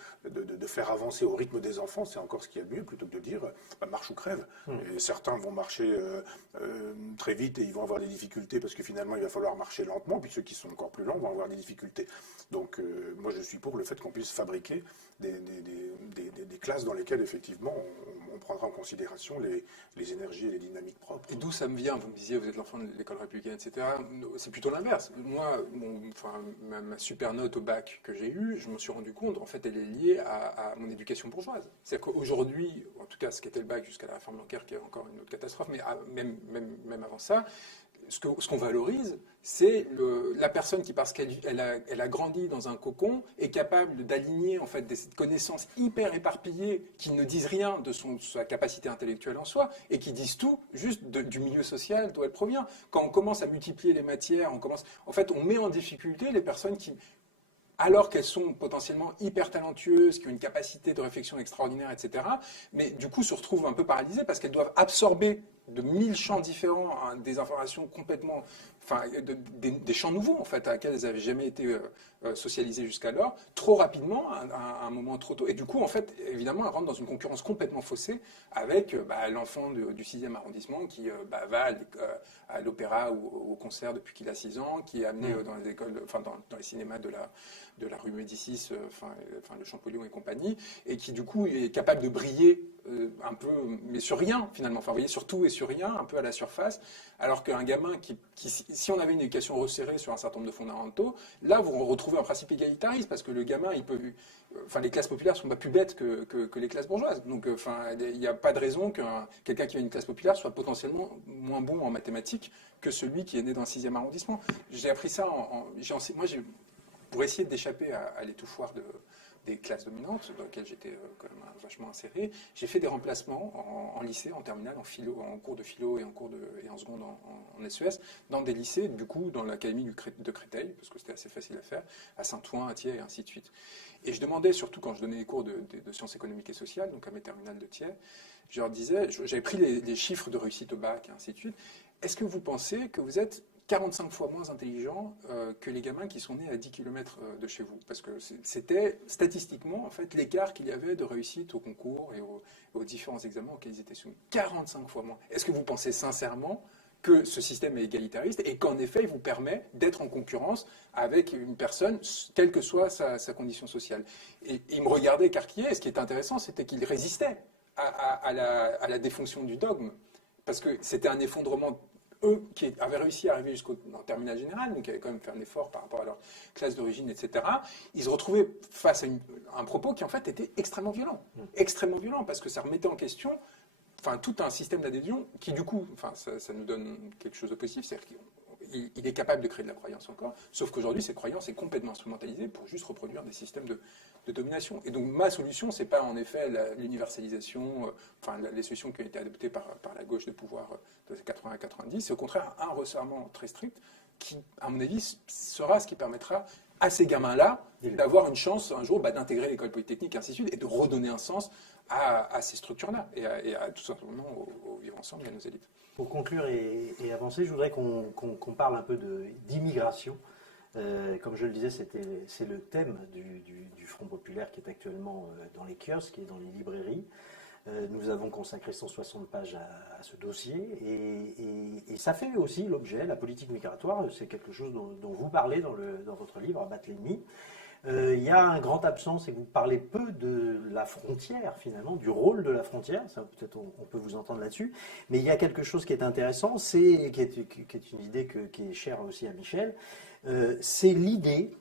faire avancer au rythme des enfants, c'est encore ce qu'il y a de mieux, plutôt que de dire, marche ou crève. Et certains vont marcher très vite et ils vont avoir des difficultés parce que finalement, il va falloir marcher lentement, puis ceux qui sont encore plus lents vont avoir des difficultés. Donc, moi, je suis pour le fait qu'on puisse fabriquer des classes dans lesquelles, effectivement, on prendra en considération les énergies et les dynamiques propres. Et d'où ça me vient? Vous me disiez, vous êtes l'enfant de l'école républicaine, etc. C'est plutôt l'inverse. Moi, ma super note au bac que j'ai eue, je m'en suis rendu compte, en fait, elle est liée à mon éducation bourgeoise. C'est-à-dire qu'aujourd'hui, en tout cas, ce qu'était le bac jusqu'à la réforme bancaire, qui est encore une autre catastrophe, mais même avant ça, ce qu'on valorise, c'est la personne qui, parce qu'elle a grandi dans un cocon, est capable d'aligner en fait des connaissances hyper éparpillées qui ne disent rien de sa capacité intellectuelle en soi et qui disent tout juste du milieu social d'où elle provient. Quand on commence à multiplier les matières, on met en difficulté les personnes qui, alors qu'elles sont potentiellement hyper talentueuses, qui ont une capacité de réflexion extraordinaire, etc., mais du coup se retrouvent un peu paralysées parce qu'elles doivent absorber de 1000 champs différents, des informations complètement, des champs nouveaux en fait, à laquelle elles n'avaient jamais été socialisées jusqu'alors, trop rapidement, à un moment trop tôt. Et du coup, en fait, évidemment, elles rentrent dans une concurrence complètement faussée avec l'enfant du 6e arrondissement qui va à l'opéra ou au concert depuis qu'il a 6 ans, qui est amené dans les écoles, dans les cinémas de la rue Médicis, le Champollion et compagnie, et qui du coup est capable de briller un peu, mais sur rien finalement, vous voyez, sur tout et sur rien, un peu à la surface, alors qu'un gamin qui, si on avait une éducation resserrée sur un certain nombre de fondamentaux, là vous retrouvez un principe égalitariste, parce que le gamin, les classes populaires ne sont pas plus bêtes que les classes bourgeoises, donc il n'y a pas de raison que quelqu'un qui a une classe populaire soit potentiellement moins bon en mathématiques que celui qui est né dans le 6e arrondissement. J'ai appris ça, pour essayer d'échapper à l'étouffoir des classes dominantes, dans lesquelles j'étais quand même vachement inséré, j'ai fait des remplacements en lycée, en terminale, en cours de philo et en seconde en SES, dans des lycées, du coup, dans l'académie de Créteil, parce que c'était assez facile à faire, à Saint-Ouen, à Thiers, et ainsi de suite. Et je demandais, surtout quand je donnais des cours de sciences économiques et sociales, donc à mes terminales de Thiers, je leur disais, j'avais pris les chiffres de réussite au bac, et ainsi de suite, est-ce que vous pensez que vous êtes 45 fois moins intelligents que les gamins qui sont nés à 10 km de chez vous? Parce que c'était statistiquement en fait l'écart qu'il y avait de réussite au concours et aux différents examens auxquels ils étaient soumis. 45 fois moins. Est-ce que vous pensez sincèrement que ce système est égalitariste et qu'en effet il vous permet d'être en concurrence avec une personne, quelle que soit sa condition sociale? Et il me regardait écarquillé, et ce qui est intéressant, c'était qu'il résistait à la défonction du dogme. Parce que c'était un effondrement eux, qui avaient réussi à arriver jusqu'en terminale générale, donc qui avaient quand même fait un effort par rapport à leur classe d'origine, etc., ils se retrouvaient face à un propos qui, en fait, était extrêmement violent, parce que ça remettait en question tout un système d'adhésion qui, du coup, ça nous donne quelque chose de positif, c'est-à-dire qu'il est capable de créer de la croyance encore, sauf qu'aujourd'hui, cette croyance est complètement instrumentalisée pour juste reproduire des systèmes de domination. Et donc, ma solution, c'est pas en effet l'universalisation, les solutions qui ont été adoptées par la gauche de pouvoir de 80 à 90, c'est au contraire un resserrement très strict qui, à mon avis, sera ce qui permettra à ces gamins-là d'avoir une chance un jour d'intégrer l'école polytechnique, ainsi de suite, et de redonner un sens à ces structures-là, et à tout simplement au vivre ensemble et à nos élites. Pour conclure et avancer, je voudrais qu'on parle un peu d'immigration. Comme je le disais, c'est le thème du Front populaire qui est actuellement dans les kiosques et dans les librairies. Nous avons consacré 160 pages à ce dossier et ça fait aussi l'objet, la politique migratoire, c'est quelque chose dont vous parlez dans votre livre, Abattre l'ennemi. Il y a un grand absent, c'est que vous parlez peu de la frontière finalement, du rôle de la frontière, ça peut-être on peut vous entendre là-dessus, mais il y a quelque chose qui est intéressant, qui est une idée qui est chère aussi à Michel, c'est l'idée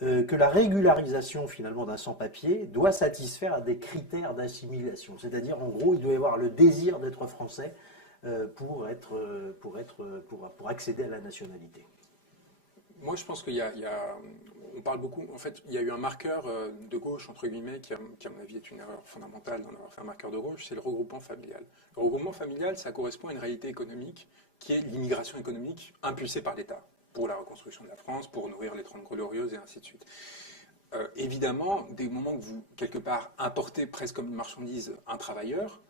que la régularisation finalement d'un sans-papier doit satisfaire à des critères d'assimilation, c'est-à-dire en gros il doit y avoir le désir d'être français pour accéder à la nationalité. Moi, je pense on parle beaucoup, en fait, il y a eu un marqueur de gauche, entre guillemets, qui à mon avis est une erreur fondamentale d'en avoir fait un marqueur de gauche, c'est le regroupement familial. Le regroupement familial, ça correspond à une réalité économique qui est l'immigration économique impulsée par l'État pour la reconstruction de la France, pour nourrir les 30 glorieuses et ainsi de suite. Évidemment, dès le moment que vous, quelque part, importez presque comme une marchandise un travailleur,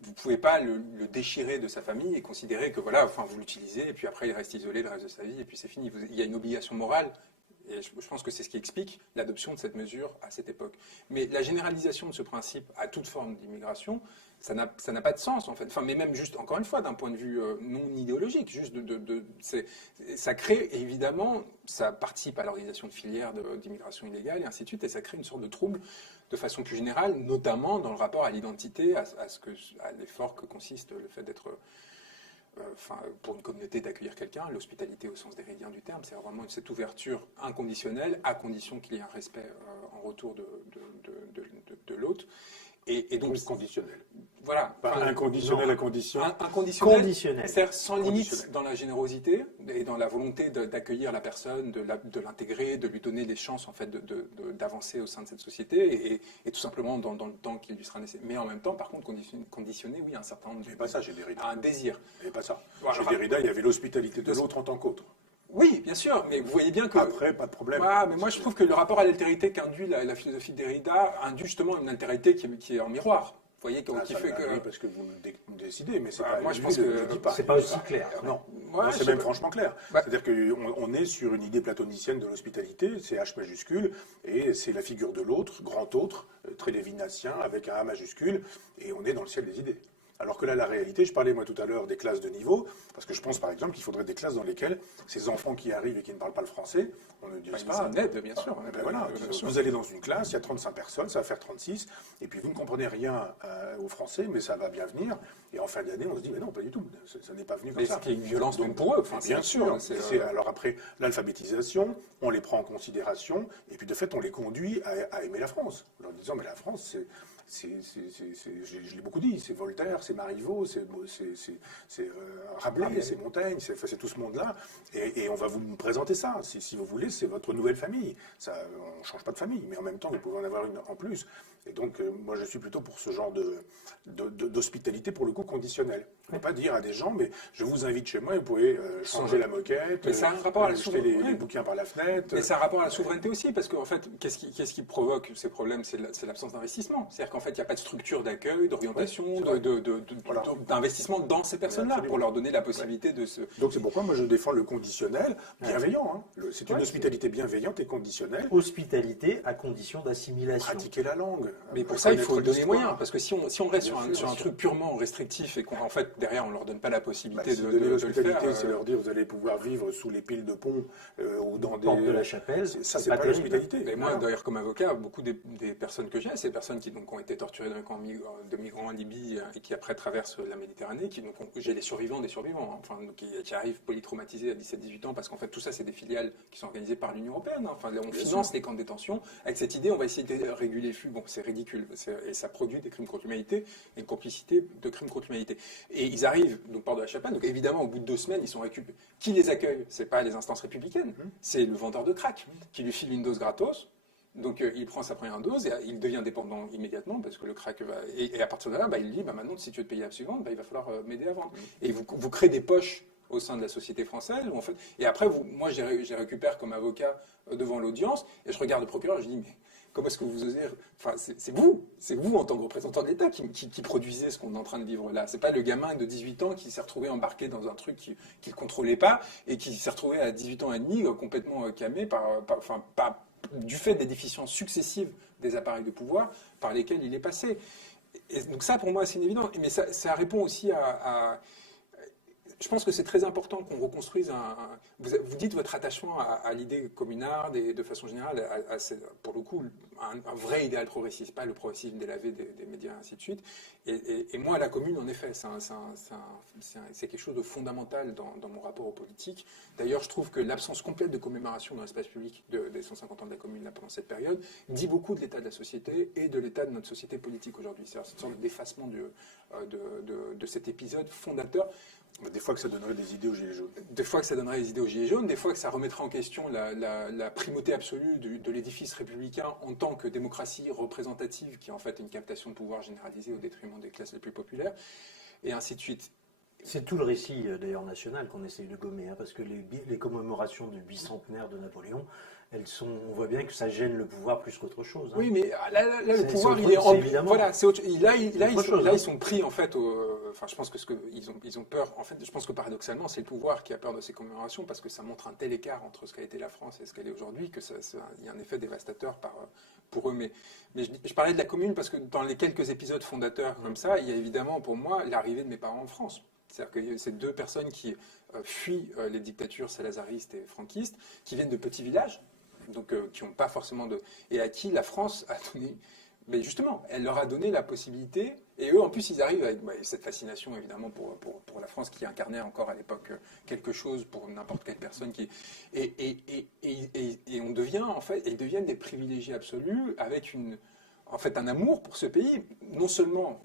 vous ne pouvez pas le déchirer de sa famille et considérer que voilà, vous l'utilisez et puis après il reste isolé le reste de sa vie et puis c'est fini. Il y a une obligation morale et je pense que c'est ce qui explique l'adoption de cette mesure à cette époque. Mais la généralisation de ce principe à toute forme d'immigration, ça n'a pas de sens en fait. Mais même juste, encore une fois, d'un point de vue non idéologique, juste ça crée, et évidemment, ça participe à l'organisation de filières d'immigration illégale et ainsi de suite, et ça crée une sorte de trouble de façon plus générale, notamment dans le rapport à l'identité, à l'effort que consiste le fait d'être, pour une communauté d'accueillir quelqu'un, l'hospitalité au sens déridien du terme, c'est vraiment cette ouverture inconditionnelle, à condition qu'il y ait un respect en retour de l'autre. Et donc conditionnel. Voilà. Pas inconditionnel à condition. Conditionnel. C'est-à-dire sans limite dans la générosité et dans la volonté d'accueillir la personne, de l'intégrer, de lui donner les chances en fait d'avancer au sein de cette société et tout simplement dans le temps qui lui sera nécessaire. Mais en même temps, par contre, conditionner, oui, un certain nombre Mais pas ça chez Derrida. un désir. Mais pas ça. Voilà. Chez Derrida, il y avait l'hospitalité de l'autre en tant qu'autre. Oui, bien sûr, mais vous voyez bien que... Après, pas de problème. Voilà, mais moi je trouve que le rapport à l'altérité qu'induit la philosophie de Derrida induit justement une altérité qui est en miroir. Vous voyez, qui fait que... Oui, parce que vous le décidez, mais c'est Bah, pas... moi, je pense que c'est pas aussi clair. Non, Ouais, c'est même franchement clair. Ouais. C'est-à-dire qu'on est sur une idée platonicienne de l'hospitalité, c'est H majuscule, et c'est la figure de l'autre, grand autre, très lévinassien, avec un A majuscule, et on est dans le ciel des idées. Alors que là, la réalité, je parlais moi tout à l'heure des classes de niveau, parce que je pense par exemple qu'il faudrait des classes dans lesquelles ces enfants qui arrivent et qui ne parlent pas le français, on ne dit pas... Ils aident, bien sûr. Voilà, vous allez dans une classe, il y a 35 personnes, ça va faire 36, et puis vous ne comprenez rien au français, mais ça va bien venir, et en fin d'année, on se dit, mais non, pas du tout, ça n'est pas venu comme Mais ça. c'est une violence même pour eux. Bien sûr. Alors après, l'alphabétisation, on les prend en considération, et puis de fait, on les conduit à aimer la France, en leur disant, mais la France, je l'ai beaucoup dit, c'est Voltaire, c'est Marivaux, c'est Rabelais, c'est Montaigne, c'est tout ce monde-là, et on va vous présenter ça. Si vous voulez, c'est votre nouvelle famille. Ça, on ne change pas de famille, mais en même temps, vous pouvez en avoir une en plus. Et donc, moi, je suis plutôt pour ce genre d'hospitalité, pour le coup, conditionnelle. On ne peut pas dire à des gens, mais je vous invite chez moi, et vous pouvez changer la moquette, mais c'est un rapport à la jeter les bouquins par la fenêtre. Mais c'est un rapport à la souveraineté aussi, parce qu'en fait, qu'est-ce qui provoque ces problèmes? C'est l'absence d'investissement. C'est-à-dire qu'en fait, il n'y a pas de structure d'accueil, d'orientation, d'investissement dans ces personnes-là, pour leur donner la possibilité de se... Donc c'est pourquoi moi je défends le conditionnel bienveillant. C'est une hospitalité bienveillante et conditionnelle. Hospitalité à condition d'assimilation. Pratiquer la langue. Mais pour ça, il faut donner les moyens, parce que si on reste sur un truc purement restrictif et qu'en fait, derrière, on ne leur donne pas la possibilité de le faire... c'est leur dire, vous allez pouvoir vivre sous les piles de pont ou dans des... Porte de la chapelle, ça, c'est pas l'hospitalité. Mais moi, d'ailleurs, comme avocat, beaucoup des personnes que j'ai, c'est des personnes qui ont été torturés dans les camps de migrants en Libye et qui après traversent la Méditerranée. J'ai des survivants, hein, enfin, qui arrivent polytraumatisés à 17-18 ans parce qu'en fait tout ça c'est des filiales qui sont organisées par l'Union européenne. Hein. Enfin, on finance les camps de détention avec cette idée on va essayer de réguler les flux. Bon, c'est ridicule et ça produit des crimes contre l'humanité et une complicité de crimes contre l'humanité. Et ils arrivent au port de la Chapelle. Donc évidemment au bout de 2 semaines ils sont récupérés. Qui les accueille? C'est pas les instances républicaines, c'est le vendeur de crack qui lui file une dose gratos. Donc il prend sa première dose et il devient dépendant immédiatement parce que le crack va... Et à partir de là, il dit maintenant si tu veux te payer la suivante, il va falloir m'aider à vendre. Et vous créez des poches au sein de la société française. Où en fait, et après, moi j'ai récupère comme avocat devant l'audience et je regarde le procureur et je dis mais comment est-ce que vous osez... Enfin, c'est vous en tant que représentant de l'État qui produisez ce qu'on est en train de vivre là. C'est pas le gamin de 18 ans qui s'est retrouvé embarqué dans un truc qu'il ne contrôlait pas et qui s'est retrouvé à 18 ans et demi complètement camé du fait des déficiences successives des appareils de pouvoir par lesquels il est passé. Et donc ça, pour moi, c'est une évidence. Mais ça répond aussi je pense que c'est très important qu'on reconstruise vous dites votre attachement à l'idée communarde et de façon générale, pour le coup, un vrai idéal progressiste, pas le progressisme délavé des médias, ainsi de suite. Et moi, la commune, en effet, c'est quelque chose de fondamental dans mon rapport aux politiques. D'ailleurs, je trouve que l'absence complète de commémoration dans l'espace public des 150 ans de la commune là, pendant cette période dit beaucoup de l'état de la société et de l'état de notre société politique aujourd'hui. C'est une sorte d'effacement de cet épisode fondateur. Des fois que ça donnerait des idées aux Gilets jaunes. Des fois que ça donnerait des idées aux Gilets jaunes, des fois que ça remettrait en question la primauté absolue de l'édifice républicain en tant que démocratie représentative, qui est en fait une captation de pouvoir généralisée au détriment des classes les plus populaires, et ainsi de suite. C'est tout le récit d'ailleurs national qu'on essaye de gommer, hein, parce que les commémorations du bicentenaire de Napoléon, on voit bien que ça gêne le pouvoir plus qu'autre chose. Hein. Oui, mais là le pouvoir, il est évidemment. Voilà, ils sont pris en fait. Enfin, je pense que ils ont peur. En fait, je pense que paradoxalement, c'est le pouvoir qui a peur de ces commémorations parce que ça montre un tel écart entre ce qu'a été la France et ce qu'elle est aujourd'hui que il y a un effet dévastateur pour eux. Mais je parlais de la commune parce que dans les quelques épisodes fondateurs comme ça, il y a évidemment pour moi l'arrivée de mes parents en France. C'est-à-dire que c'est 2 personnes qui fuient les dictatures salazaristes et franquistes, qui viennent de petits villages, donc qui n'ont pas forcément de... Et à qui la France a donné... Mais justement, elle leur a donné la possibilité, et eux en plus ils arrivent avec cette fascination évidemment pour la France qui incarnait encore à l'époque quelque chose pour n'importe quelle personne qui... Et on devient en fait, ils deviennent des privilégiés absolus avec un amour pour ce pays, non seulement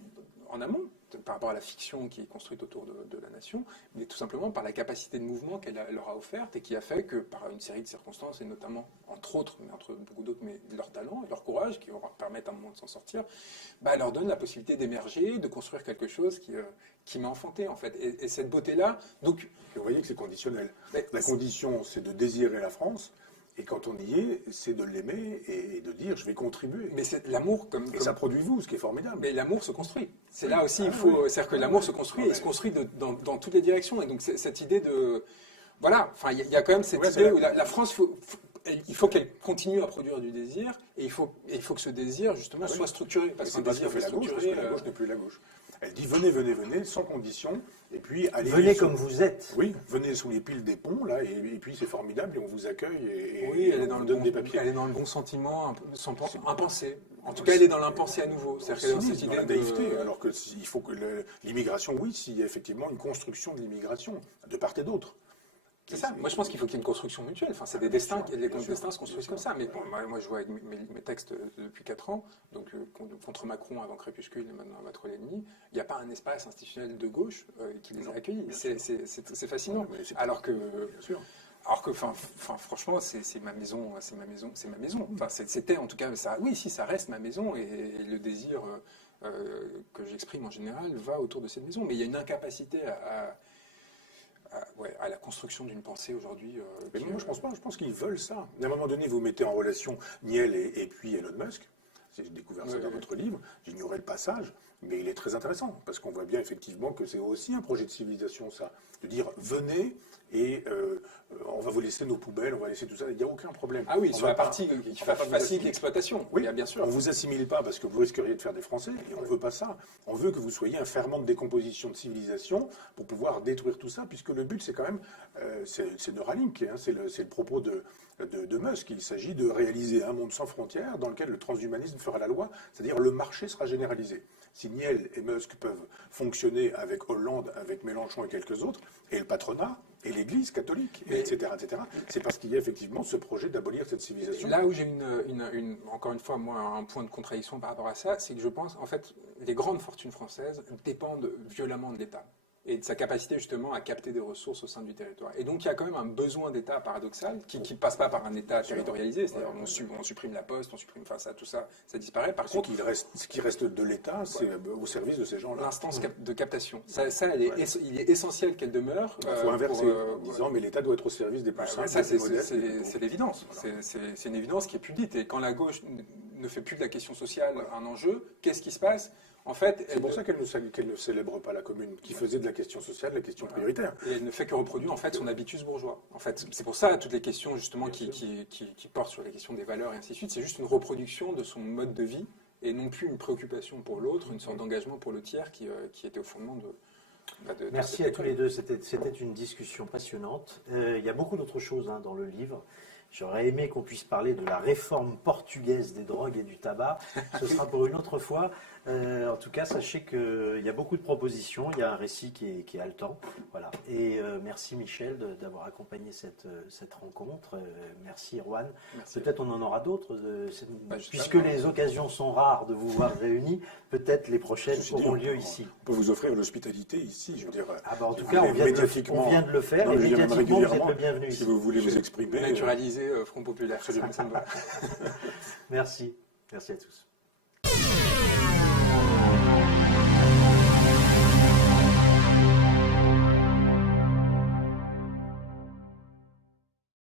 en amont, par rapport à la fiction qui est construite autour de la nation, mais tout simplement par la capacité de mouvement qu'elle leur a offerte et qui a fait que par une série de circonstances, et notamment, entre autres, mais entre beaucoup d'autres, mais leur talent et leur courage, qui leur permettent à un moment de s'en sortir, leur donne la possibilité d'émerger, de construire quelque chose qui m'a enfanté, en fait. Et cette beauté-là, donc... Vous voyez que c'est conditionnel. La condition, c'est de désirer la France. Et quand on y est, c'est de l'aimer et de dire je vais contribuer. Mais c'est l'amour Et ça produit vous, ce qui est formidable. Mais l'amour se construit. C'est là aussi, c'est-à-dire que l'amour se construit et se construit dans toutes les directions. Et donc cette idée de... Voilà, enfin il y a quand même cette idée où la France, il faut qu'elle continue à produire du désir et il faut que ce désir justement soit structuré. Parce qu'un désir fait la gauche, parce que la gauche n'est plus la gauche. Elle dit venez, venez, venez, sans condition, et puis allez. Venez comme vous êtes. Oui, venez sous les piles des ponts, là, et puis c'est formidable, et on vous accueille, et oui, elle est on dans vous le donne bon, des papiers. elle est dans le bon sentiment, impensé. En tout cas, elle est dans l'impensé à nouveau. C'est-à-dire qu'elle est dans cette idée de naïveté, alors qu'il faut que l'immigration, oui, s'il y a effectivement une construction de l'immigration, de part et d'autre. C'est ça. Moi, je pense qu'il faut qu'il y ait une construction mutuelle. Enfin, c'est des destins, les destins se construisent comme ça. Mais bon, moi, je vois avec mes textes depuis 4 ans, donc contre Macron avant Crépuscule et maintenant Abattre l'ennemi, il n'y a pas un espace institutionnel de gauche qui les a accueillis. C'est fascinant. Alors que, franchement, c'est ma maison, c'est ma maison. Enfin, c'était en tout cas ça. Oui, si, ça reste ma maison et le désir que j'exprime en général va autour de cette maison. Mais il y a une incapacité à la construction d'une pensée aujourd'hui. Mais moi, je pense pas. Je pense qu'ils veulent ça. À un moment donné, vous mettez en relation Niel et puis Elon Musk. J'ai découvert ça dans votre livre. J'ignorais le passage, mais il est très intéressant parce qu'on voit bien effectivement que c'est aussi un projet de civilisation, ça. de dire venez et on va vous laisser nos poubelles, on va laisser tout ça, il n'y a aucun problème. Ah oui, On sur va la pas- partie qui on va pas vous facilite assimiler. l'exploitation. Oui, Bien sûr. On ne vous assimile pas parce que vous risqueriez de faire des Français, et on ne veut pas ça. On veut que vous soyez un ferment de décomposition de civilisation pour pouvoir détruire tout ça, puisque le but, c'est quand même, c'est Neuralink, hein, c'est le propos de Musk. Il s'agit de réaliser un monde sans frontières dans lequel le transhumanisme fera la loi, c'est-à-dire le marché sera généralisé. Si Niel et Musk peuvent fonctionner avec Hollande, avec Mélenchon et quelques autres, et le patronat, et l'Église catholique, etc., c'est parce qu'il y a effectivement ce projet d'abolir cette civilisation. Là où j'ai encore une fois, moi, un point de contradiction par rapport à ça, c'est que je pense, en fait, les grandes fortunes françaises dépendent violemment de l'État et de sa capacité justement à capter des ressources au sein du territoire. Et donc il y a quand même un besoin d'État paradoxal qui ne passe pas par un État territorialisé, c'est-à-dire on supprime la poste, on supprime, enfin ça, tout ça, ça disparaît. Par contre, Ce qui reste de l'État, c'est au service de ces gens-là. l'instance de captation, il est essentiel qu'elle demeure. Il faut inverser en disant mais l'État doit être au service des plus simples, ça, des plus modestes. c'est l'évidence. C'est une évidence qui est plus dite. Et quand la gauche ne fait plus de la question sociale un enjeu, qu'est-ce qui se passe? En fait, C'est pour ça qu'elle ne célèbre pas la commune, qui faisait de la question sociale la question prioritaire. et elle ne fait que reproduire en fait son habitus bourgeois. En fait, c'est pour ça toutes les questions justement qui portent sur les questions des valeurs et ainsi de suite, c'est juste une reproduction de son mode de vie et non plus une préoccupation pour l'autre, une sorte d'engagement pour le tiers qui était au fondement de Merci cette à tous école. les deux, c'était une discussion passionnante. Il y a beaucoup d'autres choses dans le livre. J'aurais aimé qu'on puisse parler de la réforme portugaise des drogues et du tabac. Ce sera pour une autre fois. En tout cas, sachez qu'il y a beaucoup de propositions. Il y a un récit qui est haletant. Voilà. Et merci Michel d'avoir accompagné cette rencontre. Merci Erwan. Merci. Peut-être on en aura d'autres. J'espère. Puisque les occasions sont rares de vous voir réunis, peut-être les prochaines Ceci dit, auront lieu ici. On peut vous offrir l'hospitalité ici, je veux dire. Ah bah en si tout vous cas, voulez on vient de le faire. Non, Et mais je viens même médiatiquement, vous êtes régulièrement. le bienvenu Si ici. vous voulez vous exprimer. Naturaliser Front Populaire. Ça me va. Merci. Merci à tous.